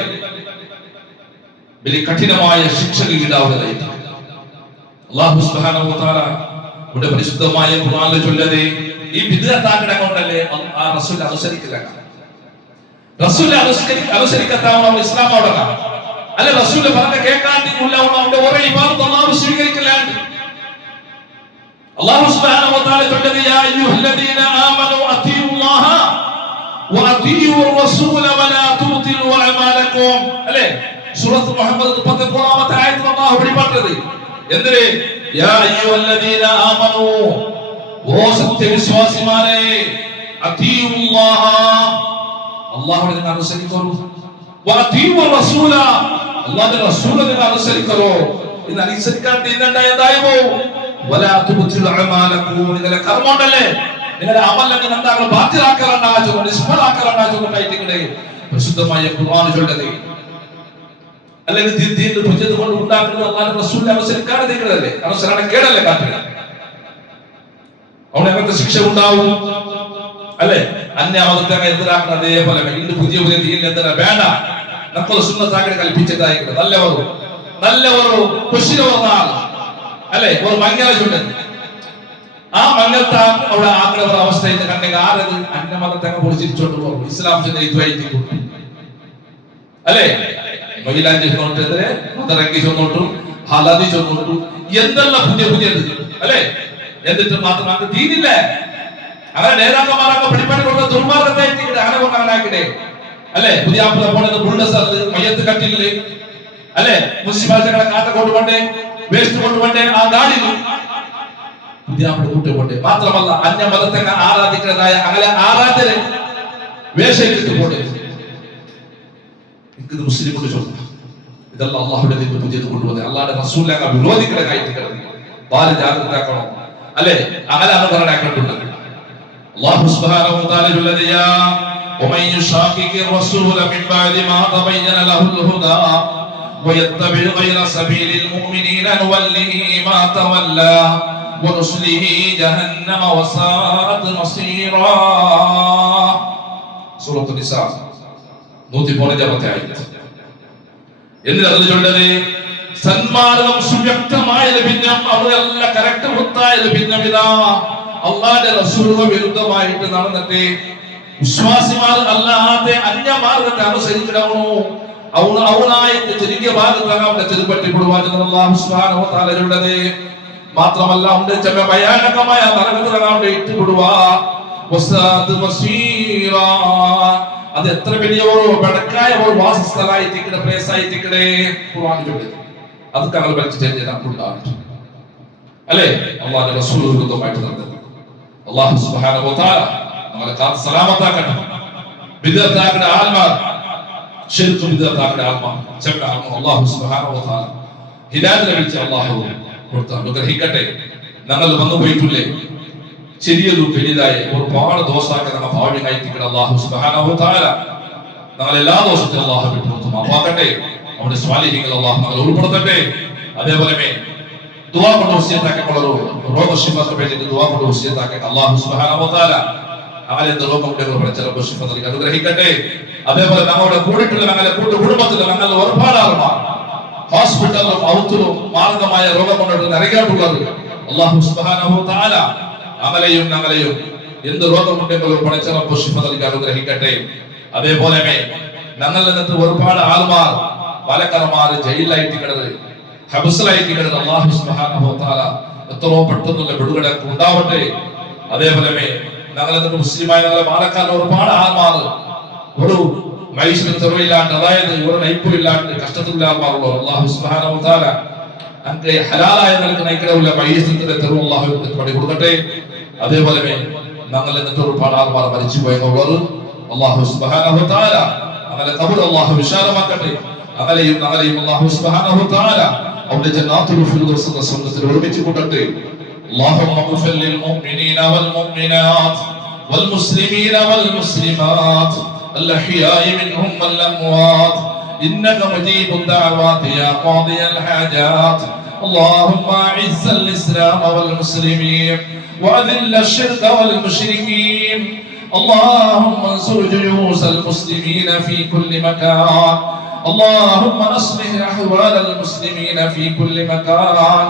വലിയ കഠിനമായ ശിക്ഷകൾ ഈടാവുന്നതായിട്ട് അല്ലാഹു സുബ്ഹാനഹു വ തആല ഇവിടെ പരിശുദ്ധമായ ഖുർആനിൽ ചൊല്ലുന്നത് ഈ ബിദ്അത്താക്കിനെ കൊണ്ടല്ലേ ആ റസൂൽ അനുസരിക്കില്ല. റസൂൽ അനുസരിക്കാത്തവൻ ഇസ്ലാം അവിടെ അല്ല. റസൂൽ പറഞ്ഞ കേൾക്കാണ്ടില്ല അവന്റെ ഒരേ ഇബാദത്ത് അല്ലാഹു സ്വീകരിക്കില്ല. അല്ലാഹു സുബ്ഹാനഹു വ തആല ചൊല്ലുന്നത്, യാ അയ്യുഹല്ലദീന ആമനൂ അത്തിയുല്ലാഹ വ അത്തിയുർ റസൂല വലാ തുബ്തിലു അഅമാലകും അല്ലേ? സൂറത്ത് മുഹമ്മദ് 33-ാമത്തെ ആയത്തിൽ അല്ലാഹു പഠിപ്പിക്കുന്നത് എന്തിനെ? യാ അയ്യുഹല്ലദീന ആമനൂ, ഓ സത്യവിശ്വാസിമാരെ, അത്തിയുല്ലാഹ അല്ലാഹുവിനെ അനുസരിക്കൂ, വ അത്തിയുർ റസൂല അല്ലാഹുവിന്റെ റസൂലിനെ അനുസരിക്കൂ. ഇത് അനുസരിക്കാണ്ട് ഇന്നുണ്ടായതായോ വലാ തുബ്തിലു അഅമാലകും, നിങ്ങളുടെ കർമ്മമുണ്ടല്ലേ നിങ്ങളുടെ അമലങ്ങൾ എന്താ ബാത്തിലാക്കലാണ്ടാച്ചോ നിഷ്ഫലാക്കലാണ്ടാച്ചോണ്ടായിട്ടിങ്ങനെ പരിശുദ്ധമായ ഖുർആൻ ചൊല്ലുന്നത്. അല്ലെങ്കിൽ ദീനിന്റെ പ്രചോദനം കൊണ്ട് ഉണ്ടാക്കുന്നത് അല്ലാഹുവിന്റെ റസൂലിനെ അനുസരിക്കാതെ നിങ്ങളല്ലേ അനുസരണ കേടല്ലേ കാട്ടുക. അവിടെ അങ്ങനത്തെ ശിക്ഷ ഉണ്ടാവും അല്ലെ? അന്യമതത്തെ എതിരാക്കുന്ന അതേപോലെ ഇന്ന് പുതിയ പുതിയ ദീനിൽ എന്തിനാ വേണ്ട നമ്മൾ സുന്നത്താക്കിനെ കൽപ്പിച്ചതായിരിക്കും. നല്ലവരു കുശിര വന്നാൽ അല്ലെ ഒരു മംഗല ചുണ്ടൻ ആ മംഗലത്തെ അവിടെ ആക്കുന്ന ഒരു അവസ്ഥ ഇന്ന് കണ്ടെങ്കിൽ ആരത് അന്യമതത്തെ പൊളിച്ചിരിച്ചോണ്ട് പോകും. ഇസ്ലാം ചെന്ന് ഇതുവായിരിക്കും അല്ലെ? മൈലാഞ്ചി ചൊന്നോട്ടെതിരെ മദറങ്കി ചൊന്നോട്ടും ഹലാദി ചൊന്നോട്ടും എന്തെല്ലാം പുതിയത് അല്ലെ. എന്നിട്ട് മാത്രം തീരില്ലേ അങ്ങനെ നേതാക്കന്മാരൊക്കെ പിടിപ്പണി കൊടുത്ത ദുർമാർഗത്തെ അങ്ങനെ കൊണ്ടാക്കിടേ അല്ലെ. പുതിയ പോണത് ബുള്ളസറില് മയ്യത്ത് കട്ടില് അല്ലെ, മുനിസിപ്പാലിറ്റികളെ കാട്ട കൊണ്ടുപോണ്ടേ, വേസ്റ്റ് കൊണ്ടുപോണ്ടേ, ആ ഗാഡിൽ പുതിയ കൂട്ടുകൊണ്ട് മാത്രമല്ല അന്യ മതത്തെ ആരാധിക്കുന്നതായ അങ്ങനെ ആരാധന വേഷയിട്ടിട്ട് പോണ്ടേ. ഇത് മുസ്ലിം കൊണ്ട് ചോദിക്കാം. ഇതെല്ലാം അള്ളാഹുടെ പുതിയത് കൊണ്ടുവന്നത് അള്ളാഹുടെ റസൂലിനെ വിരോധികളെ കയറ്റി കിടന്നു ബാല ജാഗ്രതാക്കണം അല്ലെ. അങ്ങനെയാണ് പറഞ്ഞിട്ടുണ്ട്. അല്ലാഹു സുബ്ഹാനഹു വ തആല യുല്ലദിയാ വമൻ യുശാഖിഖി റസൂല മിൻ ബഅദി മാ തബയ്യന ലഹുൽ ഹുദാ വയത്തബി ഗൈറ സബീലിൽ മുഅ്മിനീന നുവല്ലിഹി മാ തവല്ലാ വനുസ്ലിഹി ജഹന്നമ വസാഅത് മസീറാ. സൂറത്തുൻ നിസാ 115 ആയത്ത്. എന്നിട്ട് ചൊല്ലത് സന്മാർഗം സുവ്യക്തമായ ലഭിക്കും അവരെല്ലാം കറക്റ്റ് വൃത്തായ ലഭിക്കും. ഇതാ അള്ളാന്റെ റസൂലിന് വിരുദ്ധമായിട്ട് നടന്നിട്ട് വിശ്വാസിമാർ അല്ലാതെ അന്യമാർഗത്തെ അനുസരിച്ചിടണോ അവനായിട്ട് ചുരുങ്ങിയ ഭാഗത്താണ് അവന്റെ ചെറുപറ്റിപ്പെടുവാൻ അല്ലാഹു സുബ്ഹാനഹു വ തആല ചൊല്ലത്. മാത്രമല്ല അവന്റെ ചില ഭയാനകമായ നരകത്തിലാണ് അവന്റെ ഇട്ടുപെടുവാ. അത് എത്ര വലിയ ഒരു ബടക്കായ ഒരു വാസസ്ഥലായിട്ടിക്കടെ പ്ലേസായിട്ടിക്കടെ ഖുർആൻ ചൊല്ലുന്നു. അത് കങ്ങൾ വലിച്ചു ചേർന്ന് നമുക്കുണ്ടാകും അല്ലേ. അള്ളാഹുവിന്റെ റസൂൽ വിരുദ്ധമായിട്ട് നടന്നത് അല്ലാഹു സുബ്ഹാനഹു വ തആല നമ്മളെ കാത്ത് സലാമത്താക്കട്ടെ. ബിദ്അത്താക്കടെ ആൽമാർ ശിർക്ക് ബിദ്അത്താക്കടെ ആൽമാർ ചെറുടെ ആൽമാർ അല്ലാഹു സുബ്ഹാനഹു വ തആല ഹിദായത്ത് ലഭിച്ച അല്ലാഹു കൊടുത്ത അനുഗ്രഹിക്കട്ടെ. ഞങ്ങൾ വന്നു പോയിട്ടില്ലേ ചെറിയതും വലുതായ ഒരുപാട് ദോഷാക്കി നമ്മെ ഭാവിയായിട്ടിരിക്കണം അല്ലാഹു സുബ്ഹാനഹു വ തആല ഞങ്ങൾ എല്ലാ ദോഷത്തിലും അല്ലാഹു വിട്ടുകൊടുത്തു മാപ്പാക്കട്ടെ. അവന്റെ സ്വാലിഹ്യങ്ങൾ അല്ലാഹു ഞങ്ങൾ ഉൾപ്പെടുത്തട്ടെ. അതേപോലെ ദുആ കൊണ്ട് വസിയത്താക്കിക്കൊള്ളൂ. രോഗശിഫത്ത് വേണ്ടിയിട്ട് ദുആ കൊണ്ട് വസിയത്താക്കി അല്ലാഹു സുബ്ഹാനഹു വ തആല അവരെ രോഗമുണ്ടെങ്കിൽ പഠിച്ച റബ്ബ് ശിഫ നൽകി അനുഗ്രഹിക്കട്ടെ. അതേപോലെ ഞങ്ങളുടെ കൂടിയിട്ടുള്ള ഞങ്ങളുടെ കുടുംബത്തിലെ ഞങ്ങൾ ഒരുപാട് ആൾമാർ ഹോസ്പിറ്റലിലും ഔത്തിലും മാർഗമായ രോഗം കൊണ്ട് നരകാട്ടുള്ളത് അല്ലാഹു സുബ്ഹാനഹു വ തആല അമലയും ഞങ്ങളെയും എന്ത് രോഗമുണ്ടെങ്കിലും പഠിച്ച റബ്ബ് ശിഫ നൽകി അനുഗ്രഹിക്കട്ടെ. അതേപോലെ ഞങ്ങളിൽ നിന്നിട്ട് ഒരുപാട് ആൾമാർ പലക്കരമാർ ജയിലിലായിട്ട് കിടന്നത് ഹബസിലായിട്ട് കിടന്നത് അല്ലാഹു സുബ്ഹാനഹു വ തആല എത്രയോ പെട്ടെന്നുള്ള വിടുതല ഉണ്ടാവട്ടെ. അതേപോലെ ഞങ്ങളിൽ നിന്ന് മുസ്ലിമായ ഞങ്ങളെ പാലക്കാട് ഒരുപാട് ആൾമാർ ഒരു മനുഷ്യന് ചെറുയില്ലാണ്ട് അതായത് ഒരു നയിപ്പില്ലാണ്ട് കഷ്ടത്തിലുള്ള ആൾമാരുള്ളൂ അല്ലാഹു സുബ്ഹാനഹു വ തആല അന്റെ ഹലാലായ നിലക്ക് നയിക്കലുള്ള മയ്യത്തിന്റെ തെരുവ് അല്ലാഹു പടി കൊടുക്കട്ടെ. അതേപോലെ ഞങ്ങളിൽ നിന്ന് ഒരുപാട് ആൾമാർ മരിച്ചു പോയെന്നുള്ളത് അല്ലാഹു സുബ്ഹാനഹു വ തആല അവരെ ഖബർ അല്ലാഹു വിശാലമാക്കട്ടെ. അവരെയും അല്ലാഹു സുബ്ഹാനഹു വ തആല അവന്റെ ജന്നാത്തുൽ ഫിർദൗസ് എന്ന സ്വർഗ്ഗത്തിൽ ഒരുമിച്ച് കൂട്ടട്ടെ. اللهم اغفر للمؤمنين والمؤمنات والمسلمين والمسلمات الأحياء منهم والأموات إنك مجيب الدعوات يا قاضي الحاجات. اللهم أعز الإسلام والمسلمين وأذل الشرك والمشركين. اللهم انصر جيوش المسلمين في كل مكان. اللهم أصلح أحوال المسلمين في كل مكان.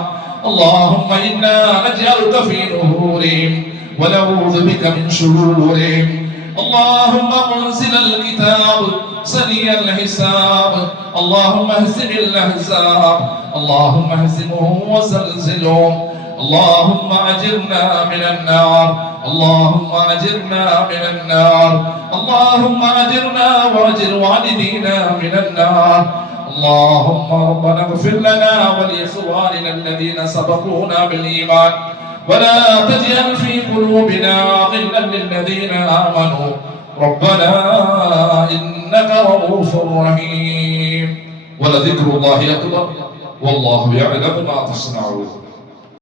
اللهم إنا نجعلك في نهورهم ونعوذ بك من شرورهم. اللهم منزل الكتاب سريع الحساب. اللهم اهزم الأحزاب. اللهم اهزمهم وزلزلهم. اللهم أجرنا من النار. اللهم أجرنا من النار. اللهم أجرنا وأجر والدينا من النار. اللهم ربنا اغفر لنا ولإخواننا الذين سبقونا بالإيمان ولا تجعل في قلوبنا غلا للذين آمنوا ربنا إنك رؤوف رحيم. ولذكر الله أكبر والله يعلم ما تصنعون.